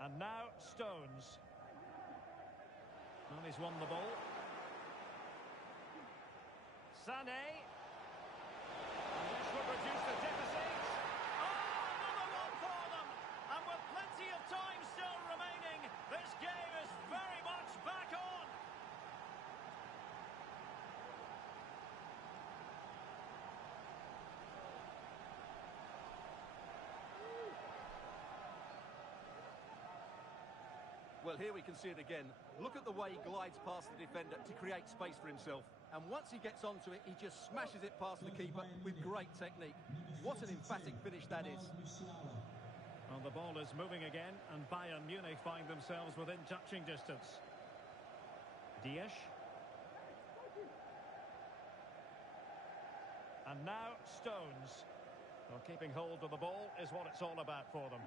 And now Stones. Well, he's won the ball. Sané. And this will reduce the deficit. Oh, another one for them. And with plenty of time still remaining, this game is very much back on. Well, here we can see it again. Look at the way he glides past the defender to create space for himself. And once he gets onto it, he just smashes it past the keeper with great technique. What an emphatic finish that is. Well, the ball is moving again, and Bayern Munich find themselves within touching distance. Dias. And now Stones. Well, keeping hold of the ball is what it's all about for them.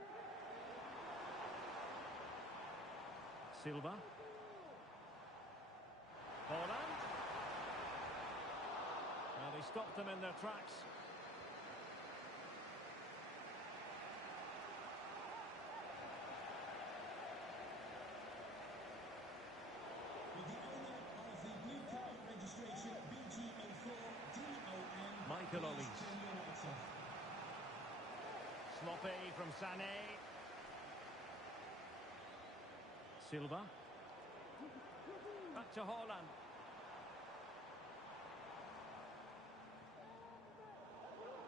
Silva. Haaland. Well, they stopped them in their tracks. With the owner of the blue card registration, BG04DON. Michael Olise. Sloppy from Sané. Silva. Back to Haaland.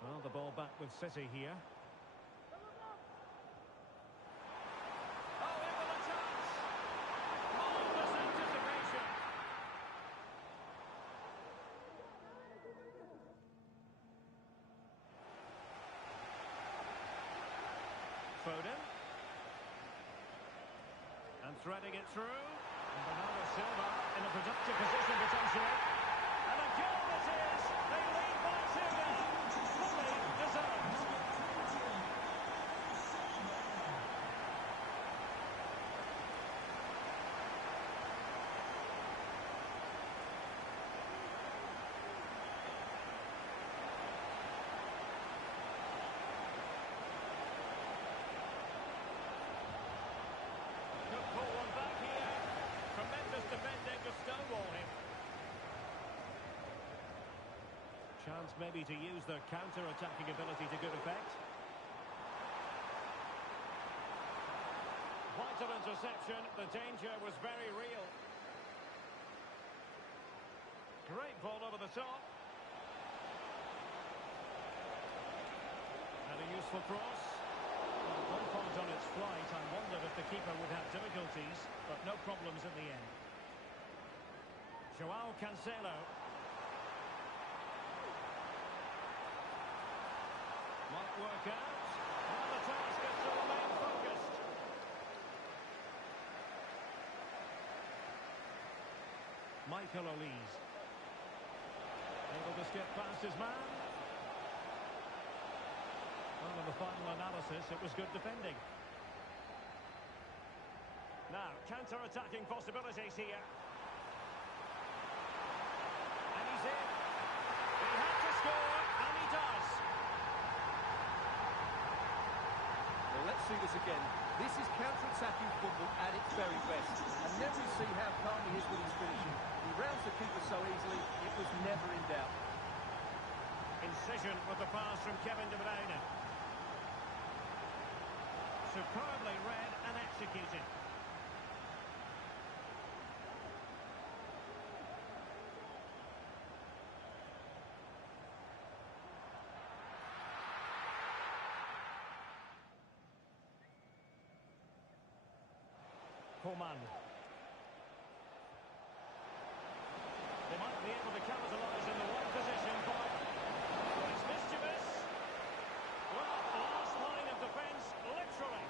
Well, the ball back with City here. threading it through. And Bernardo Silva in a productive position potentially. And a goal it is! They lead by 2 now. Fully deserved. Could pull one back here. Tremendous defending to stonewall him. Chance maybe to use their counter-attacking ability to good effect. Vital interception. The danger was very real. Great ball over the top. And a useful cross. Well, 1 point on its flight. I wondered if the keeper would have difficulties, but no problems in the end. Joao Cancelo. Might work out. And the task is to remain focused. Michael Olise. Able to skip past his man. Well, in the final analysis, it was good defending. Now, counter-attacking possibilities here. And he's in. He had to score, and he does. Well, let's see this again. This is counter-attacking football at its very best. And then we see how calm he is with his finishing. He rounds the keeper so easily, it was never in doubt. Incision with the pass from Kevin De Bruyne. Superbly read and executed. Coman. They might be able to capitalise in the one position, but he's mischievous. Well, last line of defence, literally.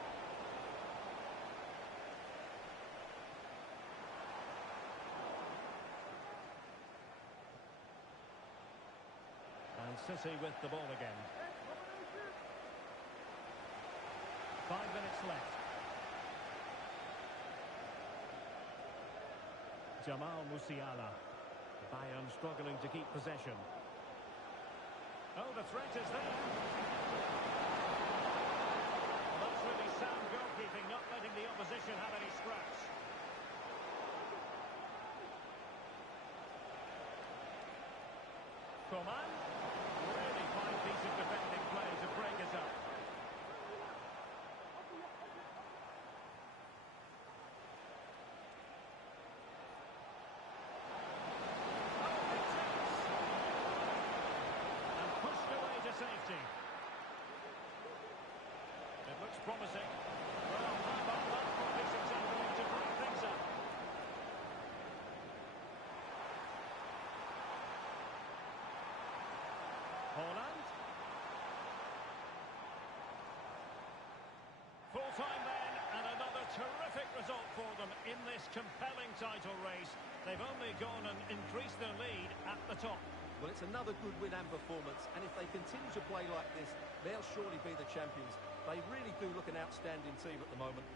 And City with the ball again. 5 minutes left. Jamal Musiala. Bayern struggling to keep possession. Oh, the threat is there. Well, that's really sound goalkeeping, not letting the opposition have any scraps. Coman. Really fine piece of defending play to break it up. Safety. It looks promising. Well, how about that for this tackling to break things up? Holland. Full time then, and another terrific result for them in this compelling title race. They've only gone and increased their lead at the top. Well, it's another good win and performance, and if they continue to play like this, they'll surely be the champions. They really do look an outstanding team at the moment.